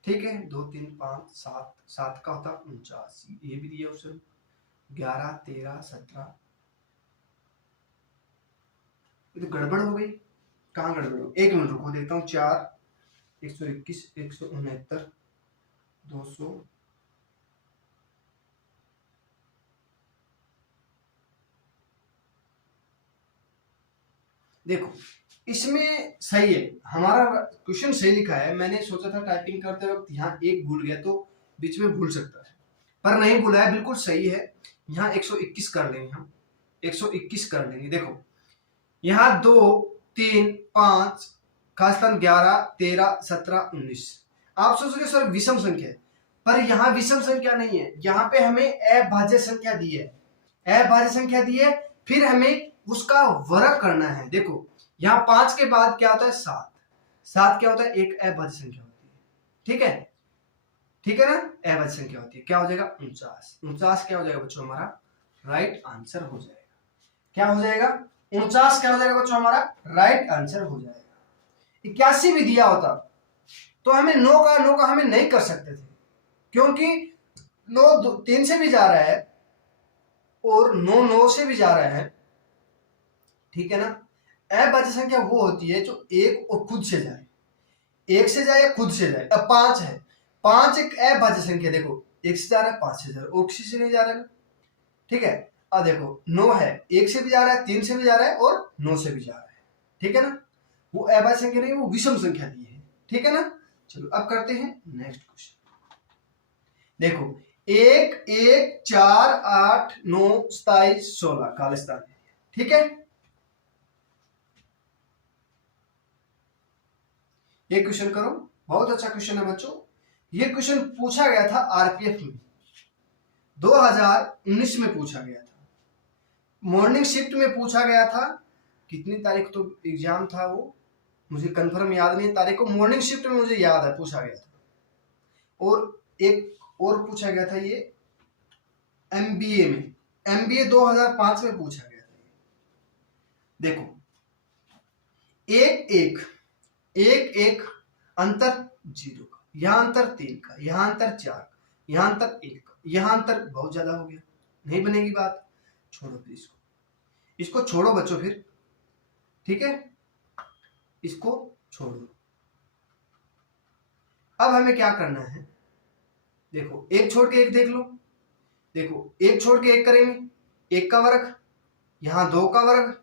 ठीक है, 2 3 5 7, 7 का होता 49, ये भी दिया ऑप्शन। 11 13 17, ये तो गड़बड़ हो गई। कहाँ गड़बड़ हो, एक मिनट रुको, देखता हूँ। 4 121 169 200, देखो इसमें सही है, हमारा क्वेश्चन सही लिखा है। मैंने सोचा था टाइपिंग करते वक्त यहाँ एक भूल गया तो बीच में भूल सकता है, पर नहीं भूला है, बिल्कुल सही है। यहाँ 121 कर लेंगे हम, 121 कर लेंगे। देखो यहाँ 2 3 5 खासतन 11 13 17 19। आप सोच रहे सर विषम संख्या है, पर यहाँ विषम संख्या नहीं है, यहाँ पे हमें अभाज्य संख्या दी है, अभाज्य संख्या दी है, फिर हमें उसका वर्ग करना है। देखो यहाँ 5 के बाद क्या होता है 7, 7 क्या होता है एक अभाज्य संख्या होती है, ठीक है, ठीक है ना, अभाज्य संख्या होती है। क्या हो जाएगा 49, 49 क्या हो जाएगा बच्चों हमारा राइट आंसर हो जाएगा। क्या हो जाएगा 49 क्या हो जाएगा बच्चों हमारा राइट आंसर हो जाएगा। 81 भी दिया होता तो हमें 9 का हमें नहीं कर सकते थे, क्योंकि 9 3 से भी जा रहा है और 9 9 से भी जा रहा है, ठीक है ना। अभाज्य संख्या वो होती है जो एक और खुद से जाए, एक से जाए या खुद से जाए। अब 5 है, 5 एक अभाज्य संख्या, देखो एक से जा रहा है 5 से जा रहा है, और किसी से नहीं जा रहा है ना, ठीक है। अब देखो 9 है, एक से भी जा रहा है, 3 से भी जा रहा है और 9 से भी जा रहा है, ठीक है ना। वो अभाज्य संख्या नहीं, वो विषम संख्या दी है, ठीक है ना। चलो अब करते हैं नेक्स्ट क्वेश्चन। देखो 1 1 4 8 9 27 16 खालिस्तान, ठीक है। ये क्वेश्चन करो, बहुत अच्छा क्वेश्चन है बच्चों। ये क्वेश्चन पूछा गया था आरपीएफ में, 2019 में पूछा गया था, मॉर्निंग शिफ्ट में पूछा गया था। कितनी तारीख तो एग्जाम था वो मुझे कंफर्म याद नहीं तारीख को, मॉर्निंग शिफ्ट में मुझे याद है पूछा गया था। और एक और पूछा गया था ये एमबीए में, एमबीए 2005 में पूछा गया था। देखो एक एक एक एक अंतर 0 का, यहाँ अंतर 3 का, यहाँ अंतर 4 का, यहाँ अंतर 1 का, यहाँ अंतर बहुत ज्यादा हो गया, नहीं बनेगी बात, छोड़ो फिर इसको, इसको छोड़ो बच्चों फिर, ठीक है, इसको छोड़ो। अब हमें क्या करना है, देखो एक छोड़ के एक देख लो, देखो एक छोड़ के एक करेंगे, एक का वर्ग, यहाँ 2 का वर्ग,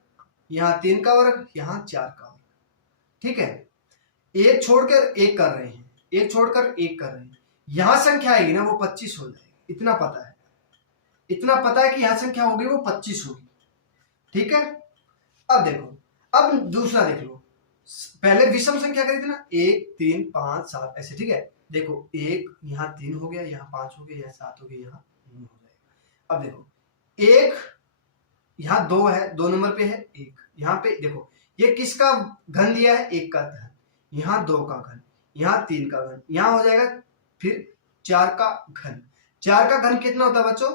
यहाँ 3 का वर्ग, यहाँ 4 का वर्ग, ठीक है। एक छोड़कर एक कर रहे हैं, एक छोड़कर एक कर रहे हैं, यहां संख्या आएगी ना वो 25 हो जाएगी, इतना पता है, इतना पता है कि यहां संख्या होगी वो 25 होगी, ठीक है। अब देखो, अब दूसरा देख लो, पहले विषम संख्या करी थी ना 1 3 5 7 ऐसे, ठीक है। देखो एक यहाँ 3 हो गया, यहाँ 5 हो गया, यहाँ 7 हो गया, यहाँ 9 हो जाएगा। अब देखो एक यहाँ 2 है, 2 नंबर पे है एक, यहाँ पे देखो ये किसका घन दिया है, एक का घन, यहाँ 2 का घन, यहाँ 3 का घन, यहाँ हो जाएगा फिर 4 का घन। 4 का घन कितना होता है बच्चों,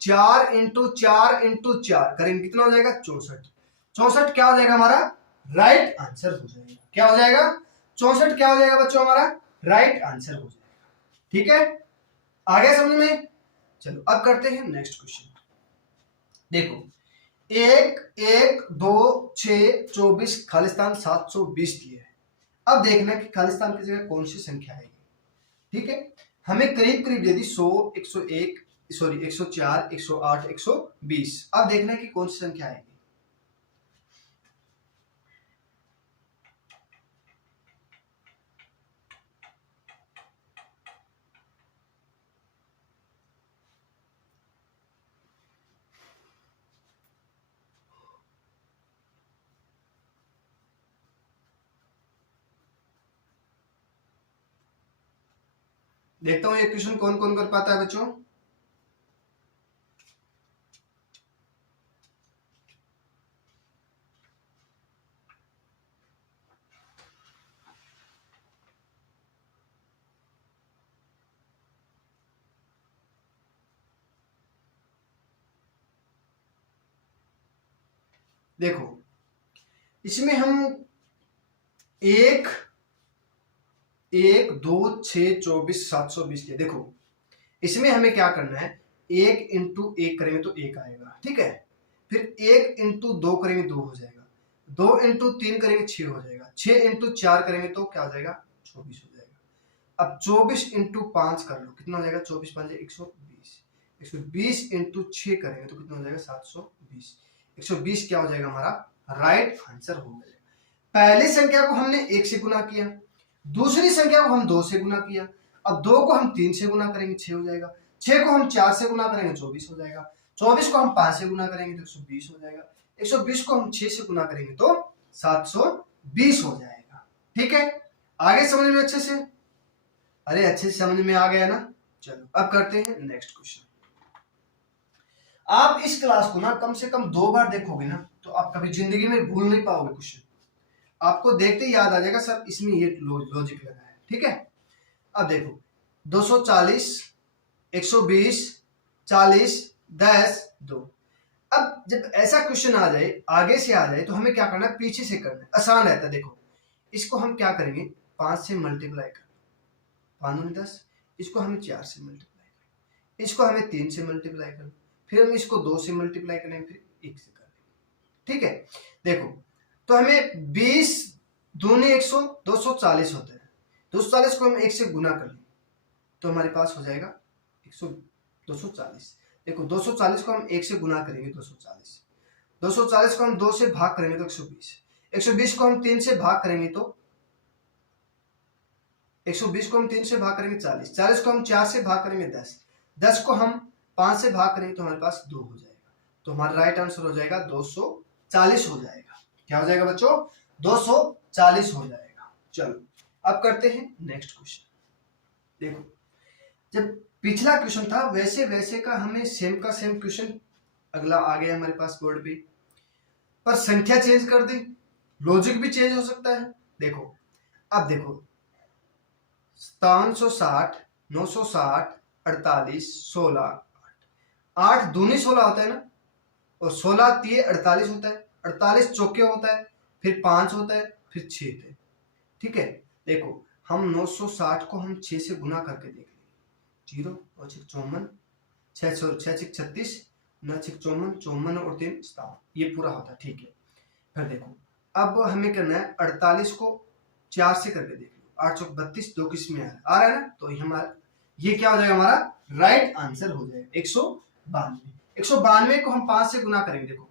4 इंटू 4 इंटू 4 करेंगे कितना हो जाएगा 64। 64 क्या हो जाएगा हमारा राइट आंसर हो जाएगा। क्या हो जाएगा 64 क्या हो जाएगा बच्चों हमारा राइट आंसर हो जाएगा, ठीक है। आ गया समझ में। चलो अब करते हैं नेक्स्ट क्वेश्चन। देखो 1 1 2 6 24 खालिस्तान 720 दिए है। अब देखना कि खालिस्तान की जगह कौन सी संख्या आएगी, ठीक है। हमें करीब करीब दे दी 100 101 सॉरी 104 108 120। अब देखना है कि कौन सी संख्या आएगी। देखता हूं ये क्वेश्चन कौन कौन कर पाता है बच्चों। देखो इसमें हम एक 1 2 6 24 720 के, देखो इसमें हमें क्या करना है, 1 × 1 करेंगे तो 1 आएगा, ठीक है। फिर 1 × 2 करेंगे 2 हो जाएगा, 2 × 3 करेंगे 6 हो जाएगा, 6 × 4 करेंगे तो क्या हो जाएगा, 24 हो जाएगा। अब 24 × 5 कर लो, कितना हो जाएगा, 24 5 120, 120 × 6 करेंगे तो कितना हो जाएगा, 720। 120 क्या हो जाएगा हमारा राइट आंसर हो गया। पहली संख्या को हमने 1 से गुना किया, दूसरी संख्या को हम 2 से गुना किया, अब 2 को हम 3 से गुना करेंगे 6 हो जाएगा, 6 को हम 4 से गुना करेंगे 24 हो जाएगा, 24 को हम 5 से गुना करेंगे तो 120 हो जाएगा, 120 को हम 6 से गुना करेंगे तो 720 हो जाएगा। ठीक है, आगे समझ में अच्छे से, अरे अच्छे से समझ में आ गया ना। चलो अब करते हैं नेक्स्ट क्वेश्चन। आप इस क्लास को ना कम से कम 2 बार देखोगे ना तो आप कभी जिंदगी में भूल नहीं पाओगे क्वेश्चन, आपको देखते ही याद आ जाएगा सर इसमें ये लॉजिक लगा है। ठीक है, अब देखो 240 120 40 10 2। अब जब ऐसा क्वेश्चन आ जाए, आगे से आ जाए, तो हमें क्या करना है, पीछे से करना है, आसान रहता है। देखो इसको हम क्या करेंगे, 5 से मल्टीप्लाई कर, 5 × 10, इसको हमें 4 से मल्टीप्लाई कर, इसको हमें 3 से मल्टीप्लाई कर, फिर हम इसको 2 से मल्टीप्लाई करेंगे, फिर 1 से करेंगे। ठीक है, देखो तो हमें 20 दूनी 100 240 होता है, 240 को हम 1 से गुना कर लें तो हमारे पास हो जाएगा 240। देखो 240 को हम 1 से गुना करेंगे 240, 240 को हम 2 से भाग करेंगे तो 120, 120 को हम 3 से भाग करेंगे तो 120 को हम 3 से भाग करेंगे 40, 40 को हम 4 से भाग करेंगे 10, 10 को हम 5 से भाग करेंगे तो हमारे पास 2 हो जाएगा। तो हमारा राइट आंसर हो जाएगा 240 हो जाएगा। क्या हो जाएगा बच्चों, 240 हो जाएगा। चलो अब करते हैं नेक्स्ट क्वेश्चन। देखो जब पिछला क्वेश्चन था वैसे वैसे का हमें सेम का सेम क्वेश्चन अगला आ गया हमारे पास बोर्ड पे, पर संख्या चेंज कर दी, लॉजिक भी चेंज हो सकता है। देखो अब देखो 560 960 48 16 8 दूनी 16 होता है ना, और 16 तिये 48 होता है, 48 चौके होता है, फिर 5 होता है, फिर 6 है। ठीक है, देखो हम 960 को हम 6 से गुना करके देख लेंगे, 0 और 6 54, 6 6 36, 9 6 54, 54 और 3 57, ये पूरा होता है। ठीक है, फिर देखो अब हमें करना है 48 को 4 से करके देख लो, 8 चौक 32, 2 किस में आ रहा है ना, तो हमारा ये क्या हो जाएगा, हमारा राइट आंसर हो जाएगा 192। 192 को हम 5 से गुना करेंगे, देखो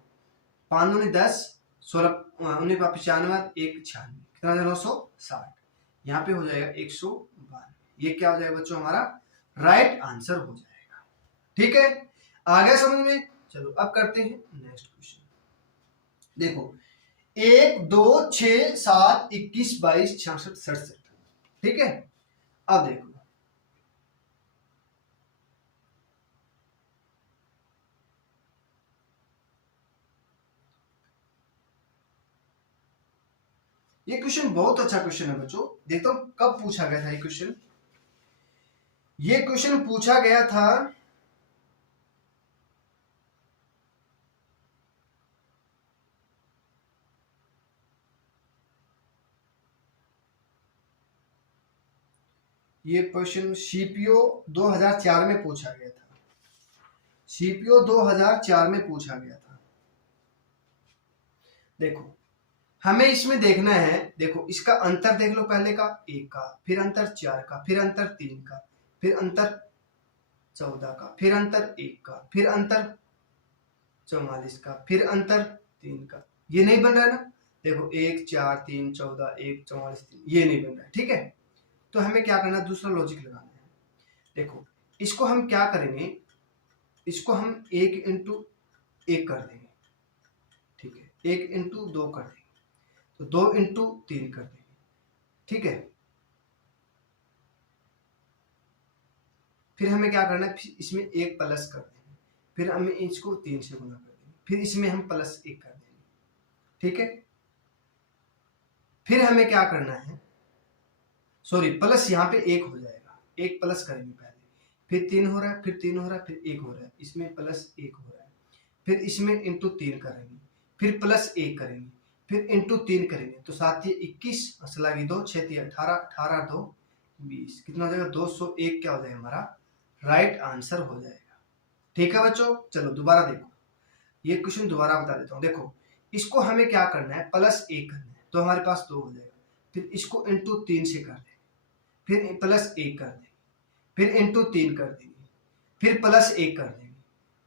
5 दूनी 10, 16 19 95 1 96, कितना 960, यहाँ पे हो जाएगा 192। ये क्या हो जाएगा बच्चों, हमारा राइट आंसर हो जाएगा। ठीक है, आ गया समझ में। चलो अब करते हैं नेक्स्ट क्वेश्चन। देखो 1 2 6 7 21 22 66 67। ठीक है, अब देखो ये क्वेश्चन बहुत अच्छा क्वेश्चन है बच्चों। देखो कब पूछा गया था ये क्वेश्चन, ये क्वेश्चन पूछा गया था ये क्वेश्चन सीपीओ 2004 में पूछा गया था, सीपीओ 2004 में पूछा गया था। देखो हमें इसमें देखना है, देखो इसका अंतर देख लो, पहले का 1 का, फिर अंतर 4 का, फिर अंतर 3 का, फिर अंतर 14 का, फिर अंतर 1 का, फिर अंतर 44 का, फिर अंतर 3 का। ये नहीं बन रहा है ना, देखो 1 4 3 14 1 44 3, ये नहीं बन रहा है। ठीक है, तो हमें क्या करना है, दूसरा लॉजिक लगाना है। देखो इसको हम क्या करेंगे, इसको हम 1 × 1 कर देंगे। ठीक है, 1 × 2 कर देंगे, तो 2 × 3 कर देंगे। ठीक है, फिर हमें क्या करना है, इसमें 1 प्लस कर देंगे, फिर हमें इसको 3 से गुना कर देंगे, फिर इसमें हम +1 कर देंगे। ठीक है, फिर हमें क्या करना है, सॉरी प्लस यहाँ पे 1 हो जाएगा, 1 प्लस करेंगे पहले, फिर 3 हो रहा है, फिर 3 हो रहा है, फिर 1 हो रहा है, इसमें +1 हो रहा है, फिर इसमें × 3 करेंगे, फिर प्लस 1 करेंगे, फिर इंटू 3 करेंगे तो 7 ये 21, 2 6 18, 18 2 20, कितना हो जाएगा 201 क्या हो जाएगा हमारा राइट आंसर हो जाएगा। ठीक है बच्चों, चलो दोबारा देखो, ये क्वेश्चन दोबारा बता देता हूँ। देखो इसको हमें क्या करना है, प्लस 1 करना है तो हमारे पास 2 हो जाएगा, फिर इसको इंटू 3 से कर देंगे, फिर प्लस 1 कर देंगे, फिर इंटू 3 कर देंगे, फिर प्लस 1 कर देंगे,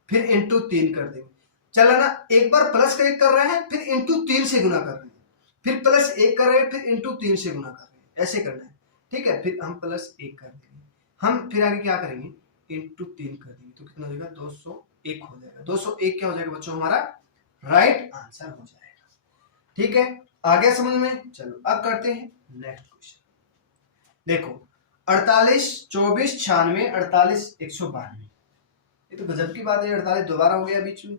फिर इंटू 3 कर देंगे। चला ना, एक बार प्लस का 1 कर रहे हैं, फिर इंटू 3 से गुना कर रहे हैं, फिर प्लस 1 कर रहे हैं, फिर इंटू 3 से गुना कर रहे हैं, ऐसे करना है। ठीक है, फिर हम प्लस 1 कर देंगे, हम फिर आगे क्या करेंगे, इंटू 3 कर देंगे तो कितना हो जाएगा 201 हो जाएगा। 201 क्या हो जाएगा बच्चों हमारा राइट आंसर हो जाएगा। ठीक है, आ गया समझ में। चलो अब करते हैं नेक्स्ट क्वेश्चन। देखो 48 24 96 48 192, ये तो गजब की बात है, 48 दोबारा हो गया बीच में।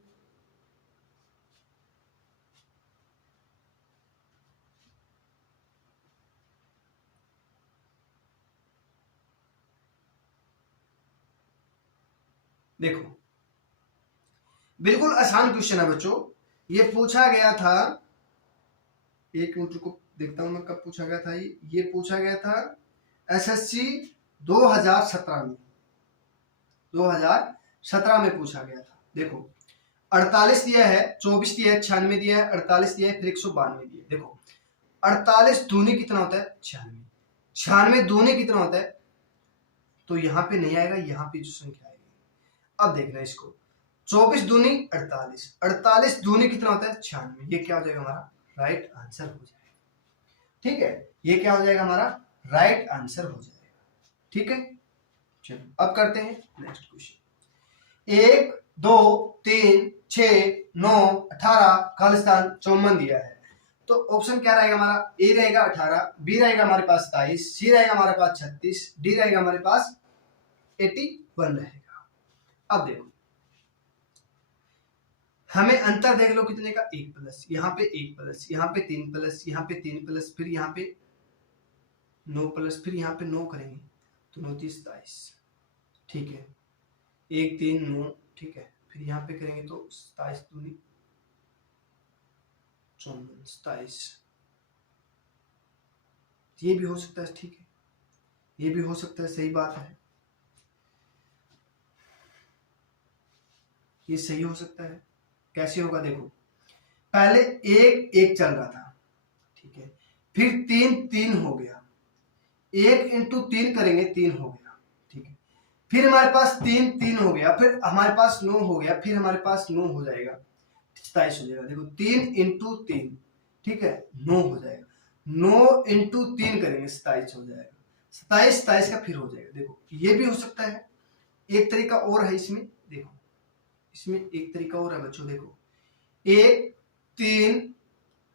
देखो बिल्कुल आसान क्वेश्चन है बच्चों, ये पूछा गया था, एक मिनट को देखता हूं मैं कब पूछा गया था। ये पूछा गया था एसएससी 2017 में, 2017 में पूछा गया था। देखो 48 दिया है, 24 दिया है, 96 दिया है, 48 दिया है, फिर 192 दिया है। देखो 48 दूनी कितना होता है 96, 96 दूनी कितना होता है, तो यहाँ पे नहीं आएगा, यहाँ पे जो संख्या आएगी। अब देखना इसको, 24 दूनी 48, 48 दूनी कितना होता है 96, ये क्या हो जाएगा हमारा राइट आंसर हो जाएगा। ठीक है, ये क्या हो जाएगा हमारा राइट आंसर हो जाएगा। ठीक है, चलो अब करते हैं नेक्स्ट क्वेश्चन। 1 2 3 6 9 18 खालिस्तान 54 दिया है, तो ऑप्शन क्या रहेगा हमारा, ए रहेगा 18, बी रहेगा हमारे पास 27, सी रहेगा हमारे पास 36, डी रहेगा हमारे पास 81 रहेगा। अब देखो हमें अंतर देख लो कितने का, 1 प्लस, यहाँ पे 1 प्लस, यहाँ पे 3 प्लस, यहाँ पे 3 प्लस, फिर यहाँ पे 9 प्लस, फिर यहाँ पे 9 करेंगे तो 9 30 27। ठीक है, 1 3 9, ठीक है, फिर यहाँ पे करेंगे तो 27 दूनी 54 27, ये भी हो सकता है। ठीक है, ये भी हो सकता है, सही बात है, ये सही हो सकता है। कैसे होगा देखो, पहले 1 1 चल रहा था, ठीक है, फिर 3 3 हो गया, 1 इंटू 3 करेंगे 3 हो गया, ठीक है, फिर हमारे पास 3 3 हो गया, फिर हमारे पास 9 हो गया, फिर हमारे पास 9 हो जाएगा 27 हो जाएगा। देखो 3 इंटू 3, ठीक है, 9 हो जाएगा, 9 इंटू 3 करेंगे 27 हो जाएगा, 27 27 का फिर हो जाएगा। देखो ये भी हो सकता है, एक तरीका और है इसमें, देखो इसमें एक तरीका और है बच्चों, देखो 1 3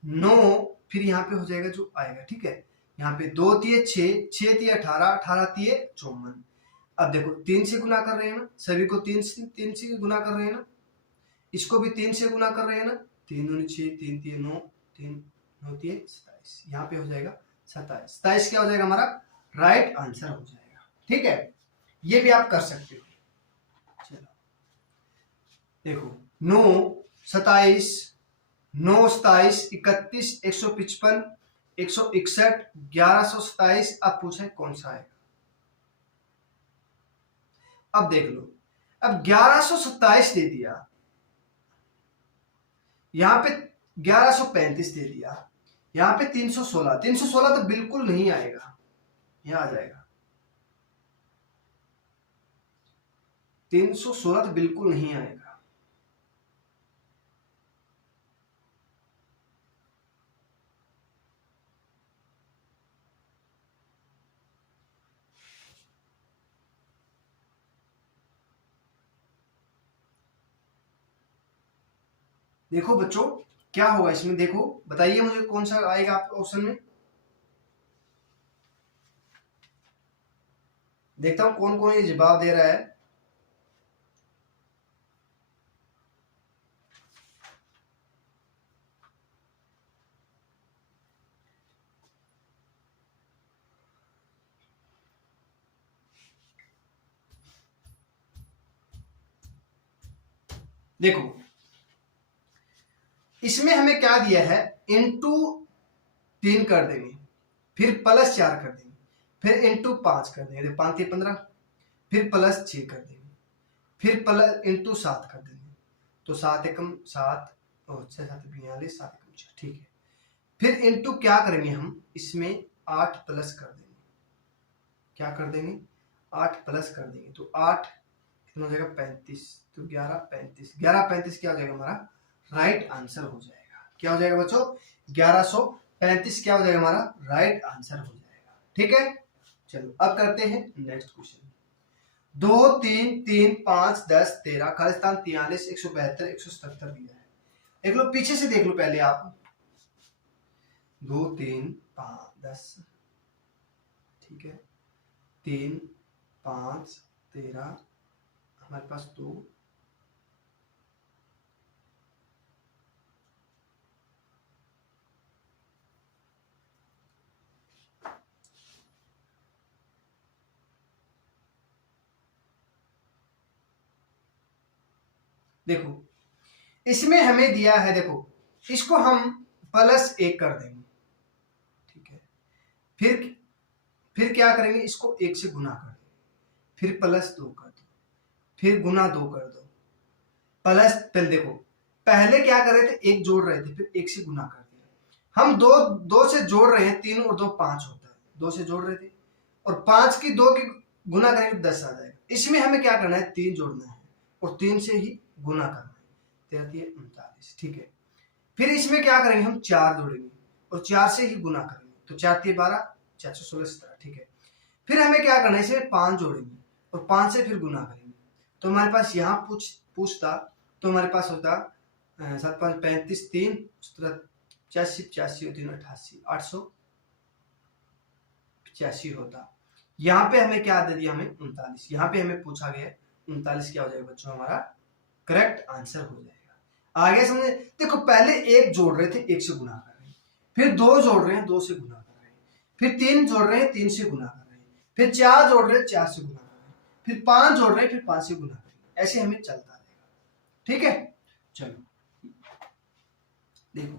9, फिर यहाँ पे हो जाएगा जो आएगा, ठीक है, यहाँ पे 2 तिये 6, 6 तिये 18, 18 तिये 54। अब देखो 3 से गुना कर रहे हैं ना, सभी को 3 से गुना कर रहे हैं ना, इसको भी 3 से गुना कर रहे हैं ना, 3 दूनी 6, 3 तिये 9, 3 9 तिये 27, यहाँ पे हो जाएगा 27। 27 क्या हो जाएगा हमारा राइट आंसर हो जाएगा। ठीक है, ये भी आप कर सकते हो। चलो देखो 9 27 9 27 31 155 161 1127, अब पूछे कौन सा है। अब देख लो, अब 1127 दे दिया, यहां पे 1135 दे दिया, यहां पे 316, 316 तो बिल्कुल नहीं आएगा, यहां आ जाएगा 316 तो बिल्कुल नहीं आएगा। देखो बच्चों क्या होगा इसमें, देखो बताइए मुझे कौन सा आएगा आपके ऑप्शन में, देखता हूं कौन कौन ये जवाब दे रहा है। देखो इसमें हमें क्या दिया है, इंटू 3 कर देंगे, फिर प्लस 4 कर देंगे, फिर इंटू 5 कर देंगे, 5 15, फिर प्लस 6 कर देंगे, फिर प्लस इंटू 7 कर देंगे, तो 7 एकम 7 और 6 7 42, 7 एकम 6, ठीक है। फिर इंटू क्या करेंगे हम, इसमें 8 प्लस कर देंगे, क्या कर देंगे, 8 प्लस कर देंगे, तो 8 कितना हो जाएगा 35, तो 11 35, 11 35 क्या हो जाएगा हमारा राइट आंसर हो जाएगा। क्या हो जाएगा बच्चों, 1135 क्या हो जाएगा हमारा राइट आंसर हो जाएगा। ठीक है, चलो अब करते हैं नेक्स्ट क्वेश्चन। 2 3 3 5 10 13 खाली स्थान 43 172 177 दिया है। देख लो पीछे से देख लो पहले आप, 2 3 5 10, ठीक है, 3 5 13, हमारे पास 2, देखो इसमें हमें दिया है, देखो इसको हम प्लस 1 कर देंगे, ठीक है, फिर क्या करेंगे, इसको 1 से गुना कर देंगे, फिर प्लस 2 कर दो, फिर गुना 2 कर दो, प्लस, पहले देखो पहले क्या कर रहे थे, 1 जोड़ रहे थे, फिर 1 से गुना कर दिया। हम दो से जोड़ रहे हैं, 3 और 2 5 होता है, 2 से जोड़ रहे थे, और 5 की 2 की गुना करेंगे 10 आ जाएगा। इसमें हमें क्या करना है, 3 जोड़ना है और 3 से ही गुना करना है, 13 39, ठीक है। फिर इसमें क्या करेंगे, हम 4 जोड़ेंगे और 4 से ही गुना करेंगे, तो 4 12 4 16 17, ठीक है। फिर हमें क्या करना है, इसमें 5 जोड़ेंगे और 5 से फिर गुना करेंगे, तो हमारे पास यहाँ पूछता तो हमारे पास होता 7 5 35, 3 85 85 और 3 88, 885 होता। यहाँ पे हमें क्या दे दिया, हमें 39, यहाँ पे हमें पूछा गया 39 क्या हो जाएगा बच्चों, हमारा करेक्ट आंसर हो जाएगा। आगे समझे, देखो पहले 1 जोड़ रहे थे, 1 से गुना कर रहे हैं, फिर 2 जोड़ रहे हैं, 2 से गुना कर रहे हैं, फिर 3 जोड़ रहे हैं, 3 से गुना कर रहे हैं, फिर 4 जोड़ रहे हैं, 4 से गुना कर रहे हैं, फिर 5 जोड़ रहे हैं, फिर 5 से गुना कर रहे हैं, ऐसे हमें चलता रहेगा। ठीक है, चलो देखो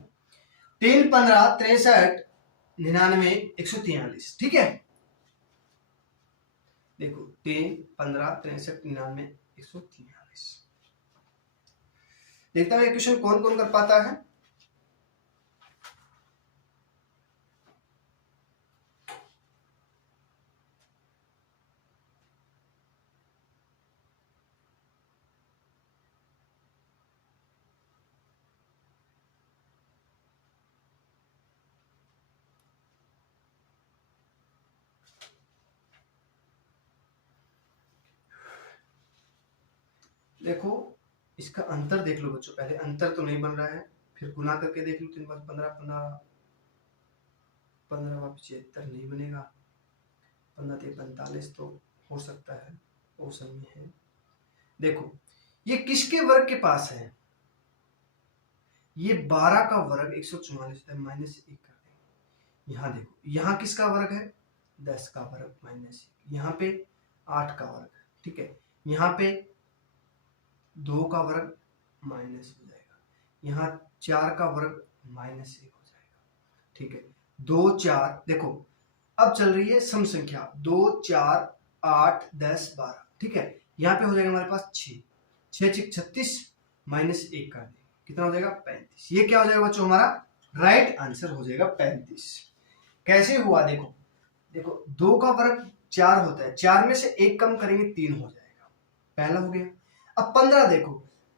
3 15 63 99 143, ठीक है। देखो 3 15 63 99 143, देखता हूं ये क्वेश्चन कौन कौन कर पाता है। देखो इसका अंतर देख लो बच्चों, पहले अंतर तो नहीं बन रहा है, फिर गुना करके देख लो, 3 5 15 15 15 75 नहीं बनेगा, 15 45 तो हो सकता है, ऑप्शन में है। देखो ये किसके वर्ग के पास है, ये 12 का वर्ग 144 है, -1 कर देंगे। यहाँ देखो यहाँ किसका वर्ग है, 10 का वर्ग -1, यहाँ पे 8 का वर्ग, ठीक है, यहाँ पे 2 का वर्ग माइनस हो जाएगा, यहाँ 4 का वर्ग -1 हो जाएगा, ठीक है। 2 4, देखो अब चल रही है सम संख्या, 2 4 8 10 12, ठीक है, यहाँ पे हो जाएगा हमारे पास 6 6 36 -1 कर देंगे, कितना हो जाएगा 35। ये क्या हो जाएगा बच्चों, हमारा राइट आंसर हो जाएगा 35। कैसे हुआ, देखो देखो 2 का वर्ग 4 होता है, 4 में से 1 कम करेंगे 3 हो जाएगा, पहला हो गया। अब 15 देखो,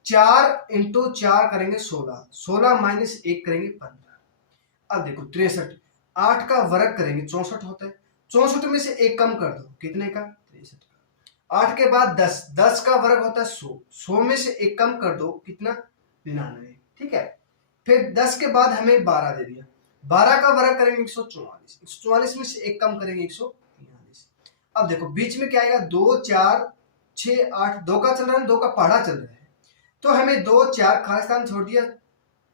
4 इंटू 4 करेंगे 16, 16 -1 करेंगे 15। अब देखो 63, 8 का वर्ग करेंगे 64 होता है, 64 में से 1 कम कर दो, कितने का 63 का। 8 के बाद 10, 10 का वर्ग होता है 100, 100 में से 1 कम कर दो, कितना 99, ठीक है। फिर 10 के बाद हमें 12 दे दिया, 12 का वर्ग करेंगे 144, 144 में से 1 कम करेंगे 143। अब देखो बीच में क्या आएगा, 2 4 6 8, 2 का चल रहा है, 2 का पहाड़ा चल रहा है, तो हमें 2 4 खाली स्थान छोड़ दिया,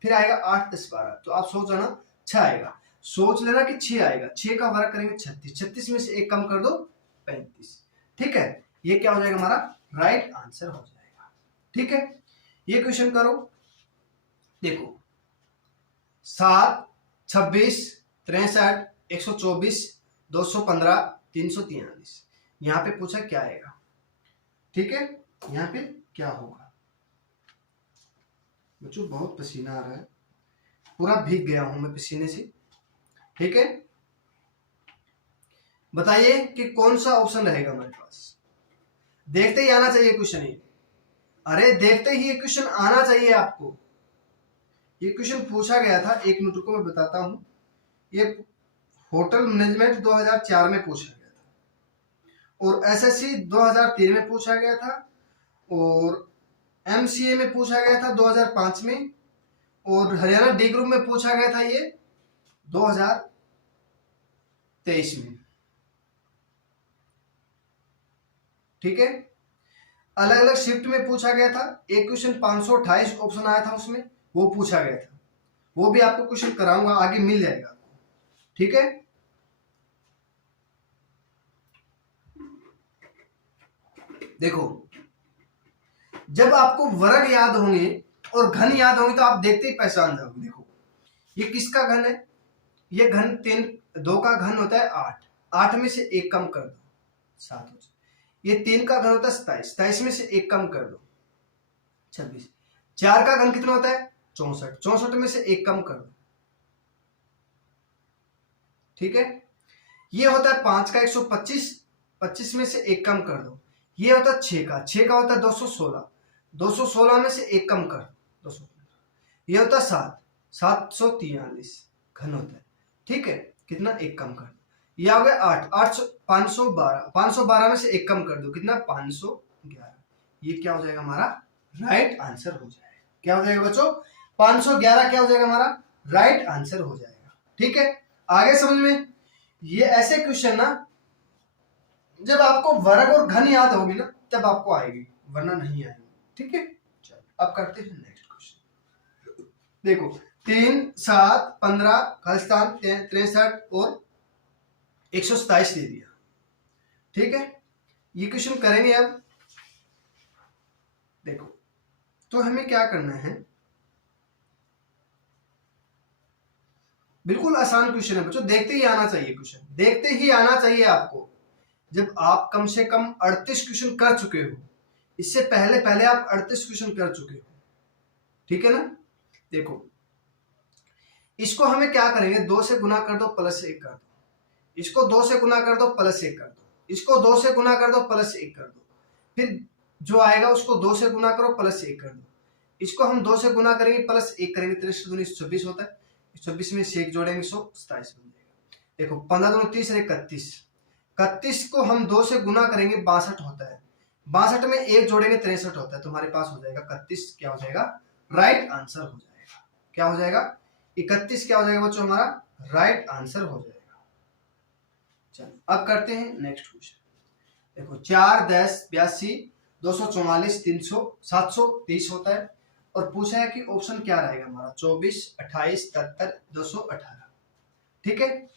फिर आएगा 8 10 12, तो आप सोच लेना 6 आएगा, सोच लेना कि 6 आएगा, 6 का वर्ग करेंगे 36, 36 में से 1 कम कर दो 35, ठीक है। ये क्या हो जाएगा, हमारा राइट आंसर हो जाएगा। ठीक है, ये क्वेश्चन करो। देखो 7, 26, 63, 124, 215, 343। यहाँ पे पूछा क्या आएगा, ठीक है। यहाँ पे क्या होगा बच्चों, बहुत पसीना आ रहा है, पूरा भीग गया हूं मैं पसीने से, ठीक है। बताइए कि कौन सा ऑप्शन रहेगा हमारे पास। देखते ही आना चाहिए क्वेश्चन ये, अरे देखते ही ये क्वेश्चन आना चाहिए आपको। ये क्वेश्चन पूछा गया था, एक मिनट को मैं बताता हूं। ये होटल मैनेजमेंट 2004 में पूछा गया था, और एसएससी 2003 में पूछा गया था, और एमसीए में पूछा गया था 2005 में, और हरियाणा डी ग्रुप में पूछा गया था ये 2023 में, ठीक है। अलग अलग शिफ्ट में पूछा गया था। एक क्वेश्चन 528 ऑप्शन आया था उसमें, वो पूछा गया था, वो भी आपको क्वेश्चन कराऊंगा, आगे मिल जाएगा, ठीक है। देखो, जब आपको वर्ग याद होंगे और घन याद होंगे तो आप देखते ही पहचान जाओगे। देखो, ये किसका घन है, ये घन 2 का घन होता है 8, 8 में से 1 कम कर दो 7 हो जाए। ये 3 का घन होता है 27, 27 में से 1 कम कर दो 26। 4 का घन कितना होता है 64, 64 में से 1 कम कर दो, ठीक है। ये होता है 5 का 125, 25 में से 1 कम कर दो। ये होता है 6 का, 6 का होता है 216, 216 में से 1 कम कर 215। ये होता है 7, 743 घन होता है, ठीक है। कितना 1 कम कर दो। ये आ गया 8, 512, 512 में से 1 कम कर दो, कितना 511। ये क्या हो जाएगा हमारा राइट आंसर हो जाएगा। क्या हो जाएगा बच्चों 511 क्या हो जाएगा हमारा राइट आंसर हो जाएगा, ठीक है। आगे समझ में, ये ऐसे क्वेश्चन ना जब आपको वर्ग और घन याद होगी ना तब आपको आएगी, वरना नहीं आएगी, ठीक है। चलो अब करते हैं नेक्स्ट क्वेश्चन। देखो 3, 7, 15, खालिस्तान 63 और 127 दे दिया, ठीक है। ये क्वेश्चन करेंगे अब। देखो, तो हमें क्या करना है, बिल्कुल आसान क्वेश्चन है बच्चों, देखते ही आना चाहिए क्वेश्चन, देखते ही आना चाहिए आपको। जब आप कम से कम 38 क्वेश्चन कर चुके हो, इससे पहले पहले आप 38 क्वेश्चन कर चुके हो, ठीक है ना। देखो, इसको हमें क्या करेंगे, 2 से गुना कर दो प्लस 1 कर दो, इसको 2 से गुना कर दो प्लस 1 कर दो, इसको 2 से गुना कर दो प्लस 1 कर दो, फिर जो आएगा उसको 2 से गुना करो प्लस 1 कर दो, इसको हम 2 से गुना करेंगे प्लस 1 करेंगे, 23 दूनी 26 होता है, 26 में से 1 जोड़ेंगे 127 बन जाएगा। देखो 15 दूनी 30 और 31, 31 को हम 2 से गुना करेंगे 62 होता है, 62 में 1 जोड़ेंगे 63 होता है, तुम्हारे पास हो जाएगा 31 क्या हो जाएगा राइट आंसर हो जाएगा। क्या हो जाएगा 31 क्या हो जाएगा बच्चों हमारा राइट आंसर हो जाएगा। चलो अब करते हैं नेक्स्ट क्वेश्चन। देखो 4, 10, 82, 244, 300, 730 होता है, और पूछा है कि ऑप्शन क्या रहेगा हमारा 24, 28, 73, 218, ठीक है।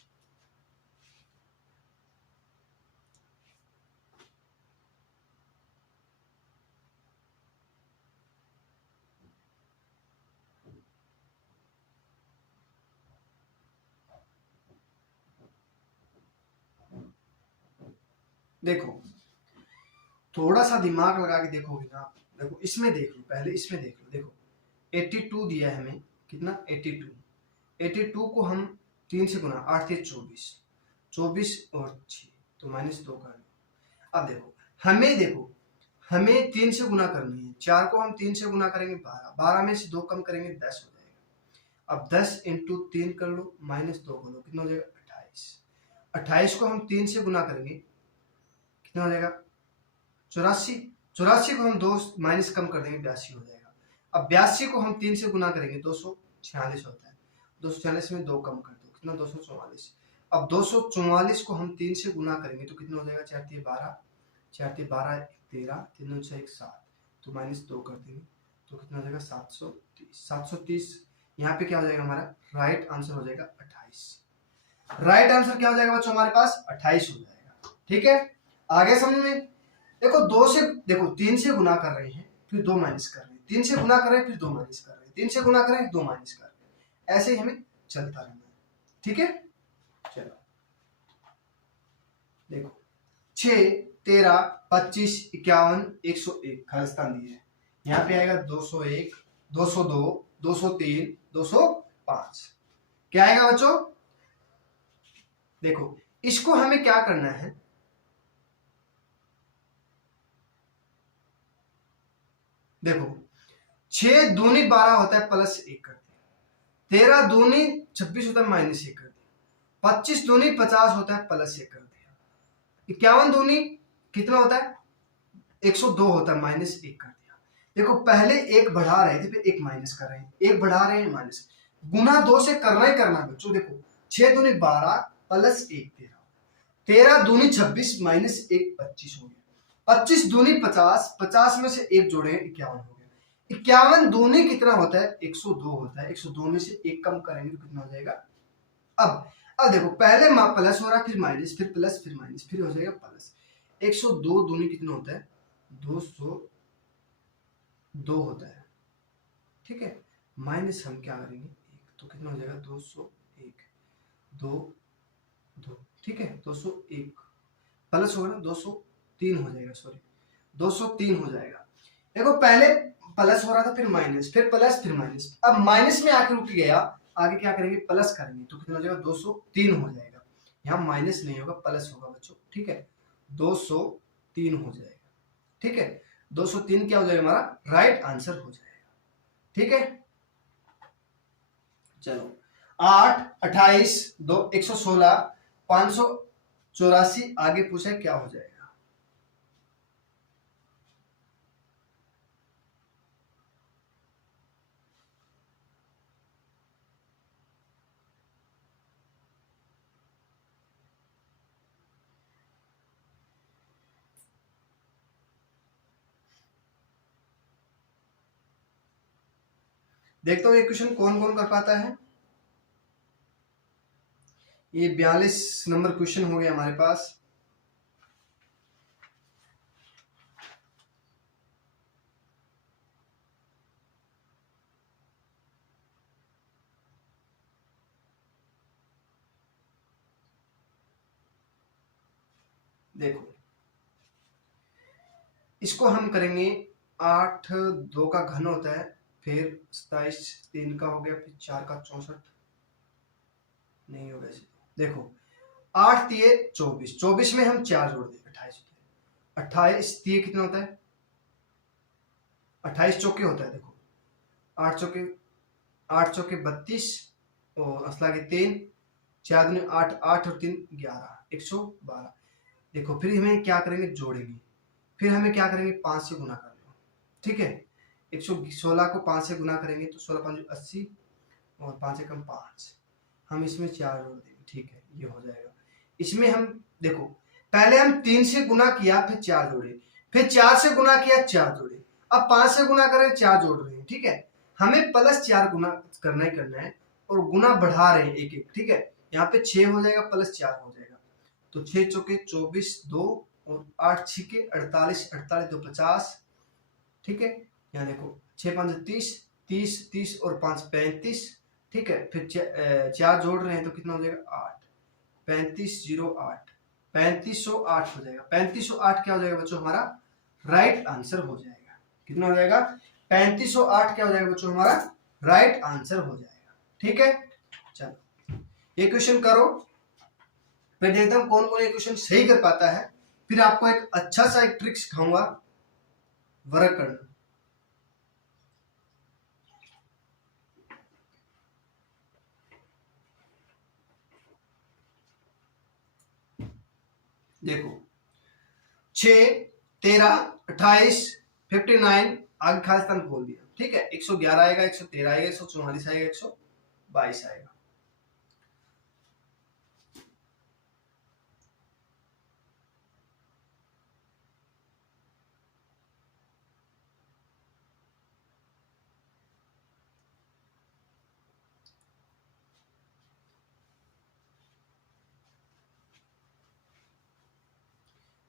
देखो थोड़ा सा दिमाग लगा के देखोगे ना, देखो इसमें देख लो, पहले इसमें देख लो। देखो 82 दिया है हमें, कितना 82, 82 को हम 3 से गुना, 8 से 24, 24 और 6 तो -2 कर दो। अब देखो हमें 3 से गुना करनी है, 4 को हम 3 से गुना करेंगे 12, 12 में से 2 कम करेंगे 10 हो जाएगा। अब 10 इंटू 3 कर लो -2 कर लो, कितना हो जाएगा 28, 28 को हम 3 से गुना करेंगे कितना हो जाएगा 84, 84 को हम 2 माइनस कम कर देंगे 82 हो जाएगा। अब 82 को हम 3 से गुना करेंगे 246 होता है, 246 में 2 कम कर दो कितना 244। अब 244 को हम 3 से गुना करेंगे तो कितना हो जाएगा 4 3 12, 4 3 12 13, 3 9 1 7, तो -2 कर देंगे तो कितना हो जाएगा 730, 730। यहाँ पे क्या हो जाएगा हमारा राइट आंसर हो जाएगा 28। राइट आंसर क्या हो जाएगा बच्चों हमारे पास 28 हो जाएगा, ठीक है। आगे समझ में, देखो 2 से, देखो 3 से गुना कर रहे हैं फिर 2 माइनस कर रहे हैं, 3 से गुना कर रहे हैं फिर 2 माइनस कर रहे हैं, 3 से गुना कर रहे हैं 2 माइनस कर रहे हैं, ऐसे ही हमें चलता रहना है, ठीक है। चलो देखो 6, 13, 25, 51, 101 खालिस्तान दिए है। यहाँ पे आएगा 201, 202, 203, 205। क्या आएगा बच्चों? देखो इसको हमें क्या करना है, देखो 6 दूनी 12 होता है प्लस 1 कर दिया, 13 दूनी 26 होता है माइनस 1 कर दिया, 25 दूनी 50 होता है प्लस 1 कर दिया, 51 दूनी कितना होता है 102 होता है माइनस 1 कर दिया। देखो पहले एक बढ़ा रहे थे फिर एक माइनस कर रहे हैं, एक बढ़ा रहे हैं माइनस, गुना 2 से करना ही करना बच्चों। देखो 6 दूनी 12 प्लस 1 13, 13 दूनी 26 माइनस 1 25 हो गया, 25 दूनी 50, 50 में से एक जोड़े 51 हो गया, 51 दूनी कितना होता है 102 होता है, 102 में से एक कम करेंगे तो कितना हो जाएगा। अब देखो पहले प्लस हो रहा है फिर माइनस फिर प्लस फिर माइनस फिर हो जाएगा प्लस, 102 दूनी कितना होता है 202 होता है, ठीक है। माइनस हम क्या करेंगे 1 तो कितना हो जाएगा 201, 2 2, ठीक है 201 प्लस होगा ना 203 हो जाएगा, सॉरी 203 हो जाएगा। देखो पहले प्लस हो रहा था फिर माइनस फिर प्लस फिर माइनस, अब माइनस में आके रुक गया, आगे क्या करेंगे प्लस करेंगे तो कितना हो जाएगा 203 हो जाएगा। यहाँ माइनस नहीं होगा प्लस होगा बच्चों, ठीक है 203 हो जाएगा, ठीक है 203 क्या हो जाएगा हमारा राइट आंसर हो जाएगा, ठीक है। चलो 8, 28, 2 116, 584 आगे पूछे क्या हो जाएगा। देखता हूँ ये क्वेश्चन कौन कौन कर पाता है। ये 42 नंबर क्वेश्चन हो गया हमारे पास। देखो इसको हम करेंगे 8 2 का घन होता है, फिर 27 3 का हो गया, फिर 4 का 64 नहीं होगा ऐसे। देखो 8 दिए 24, 24 में हम 4 जोड़ दें 28, 28 दिए कितना होता है 28 चौके होता है। देखो 8 चौके 8 चौके 32 और असला के 3, 4 दूनी 8, 8 और 3 11, 112। देखो फिर हमें क्या करेंगे जोड़ेंगे, फिर हमें क्या करेंगे 5 से गुना कर लो, ठीक है 116 को 5 से गुना करेंगे तो 16 5 80 और 5 एकम 5, हम इसमें 4 जोड़ देंगे, ठीक है ये हो जाएगा। इसमें हम देखो पहले हम 3 से गुना किया फिर 4 जोड़े, फिर 4 से गुना किया 4 जोड़े, अब 5 से गुना करें 4 जोड़ रहे हैं, ठीक है हमें प्लस 4 गुना करना ही करना है और गुना बढ़ा रहे हैं एक एक, ठीक है यहाँ पे 6 हो जाएगा प्लस 4 हो जाएगा, तो 6 चौके 24 2 और 8 छिके 48, 48 2 50, ठीक है यहाँ देखो 6 5 30, 30 30 और 5 35, ठीक है फिर 4 जोड़ रहे हैं तो कितना हो जाएगा 8, 3508, 3508 हो जाएगा। 3508 क्या हो जाएगा बच्चों हमारा राइट आंसर हो जाएगा, कितना हो जाएगा 3508 क्या हो जाएगा बच्चों हमारा राइट आंसर हो जाएगा, ठीक है। चलो ये क्वेश्चन करो, मैं देखता हूं कौन कौन ये क्वेश्चन सही कर पाता है, फिर आपको एक अच्छा सा एक ट्रिक सिखाऊंगा वर्क करना। देखो 6 13 28 59 आगे खालिस्तान खोल दिया, ठीक है 111 आएगा, 113 आएगा, 144 आएगा, 122 आएगा।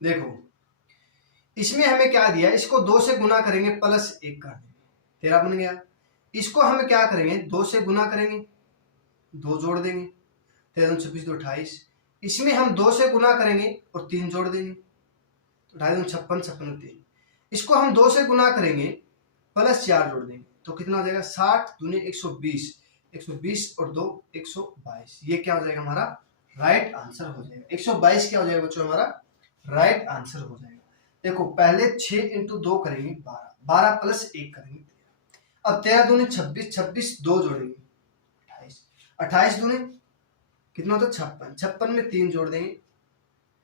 देखो इसमें हमें क्या दिया, इसको 2 से गुना करेंगे प्लस 1 कर देंगे 13 बन गया। इसको हम क्या करेंगे 2 से गुना करेंगे 2 जोड़ देंगे, 13 26 2 28। इसमें हम 2 से गुना करेंगे और 3 जोड़ देंगे, तो 2 56 56 3। इसको हम 2 से गुना करेंगे प्लस 4 जोड़ देंगे, तो कितना हो जाएगा 60 दूनी 120, 120 और 2 122। ये क्या हो जाएगा हमारा राइट आंसर हो जाएगा। 122 क्या हो जाएगा बच्चों हमारा राइट आंसर हो जाएगा। देखो पहले 6 इंटू 2 करेंगे 12, 12 प्लस 1 करेंगे 13। अब 13 दूनी 26, 26 2 जोड़ेंगे 28, 28 दूनी कितना होता है 56, 56 में 3 जोड़ देंगे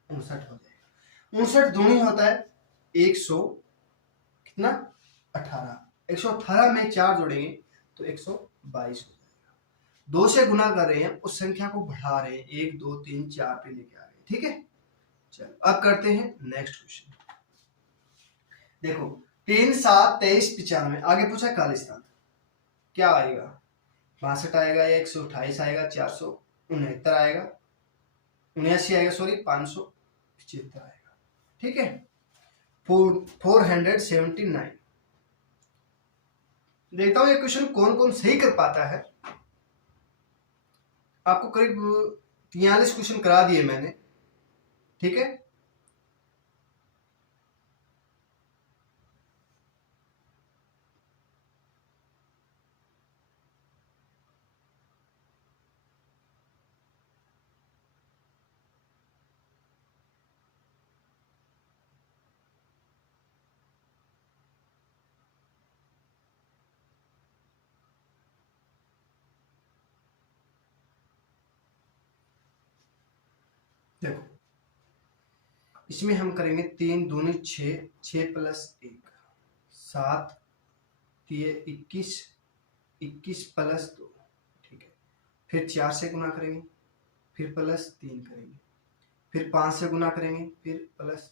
59 हो जाएगा। 59 दूनी होता है 100 कितना 18, 118 में 4 जोड़ेंगे तो 122 हो जाएगा। 2 से गुना कर रहे हैं, उस संख्या को बढ़ा रहे हैं, 1 2 3 4 पे लेके आ रहे हैं, ठीक है। चलो अब करते हैं नेक्स्ट क्वेश्चन। देखो 3 7 23 95, आगे पूछा खालिस्तान, क्या आएगा 62 आएगा या 128 आएगा, 469 आएगा, 79 आएगा, सॉरी 575 आएगा, ठीक है। 479। देखता हूं ये क्वेश्चन कौन कौन सही कर पाता है। आपको करीब 43 क्वेश्चन करा दिए मैंने, ठीक है। देखो इसमें हम करेंगे 3 दूनी 6, 6 प्लस 1 7, 21, 21 प्लस 2, ठीक है। फिर 4 से गुना करेंगे, फिर प्लस 3 करेंगे, फिर 5 से गुना करेंगे, फिर प्लस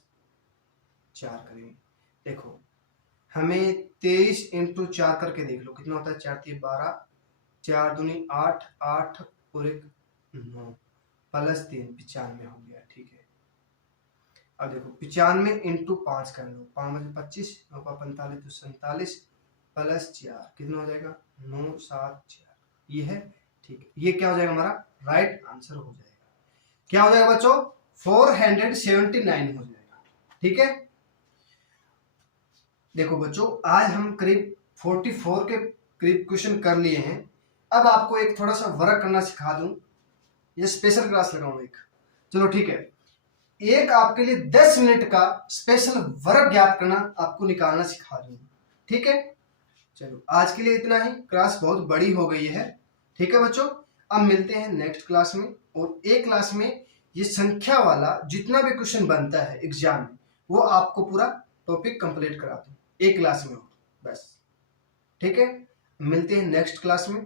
4 करेंगे। देखो हमें 23 इंटू 4 करके देख लो कितना होता है, 4 3 12, 4 दूनी 8, 8 और 1 9 प्लस 3 95 हो गया, ठीक है। अब देखो 95 इंटू 5 कर लो, 5 25 9 45 तो 47 प्लस 4 कितना हो जाएगा 9 7 4, ये है, ठीक है। ये क्या हो जाएगा हमारा राइट आंसर हो जाएगा। क्या हो जाएगा बच्चों 479 हो जाएगा, ठीक है। देखो बच्चों आज हम करीब 44 के करीब क्वेश्चन कर लिए हैं। अब आपको एक थोड़ा सा वर्क करना सिखा दूं, ये स्पेशल क्लास लगाऊं एक, चलो ठीक है। एक आपके लिए 10 मिनट का स्पेशल वर्क ज्ञात करना, आपको निकालना सिखा दूंगा, ठीक है। चलो आज के लिए इतना ही, क्लास बहुत बड़ी हो गई है, ठीक है बच्चों। अब मिलते हैं नेक्स्ट क्लास में, और एक क्लास में ये संख्या वाला जितना भी क्वेश्चन बनता है एग्जाम में वो आपको पूरा टॉपिक कंप्लीट करा दूं एक क्लास में हो बस, ठीक है। मिलते हैं नेक्स्ट क्लास में।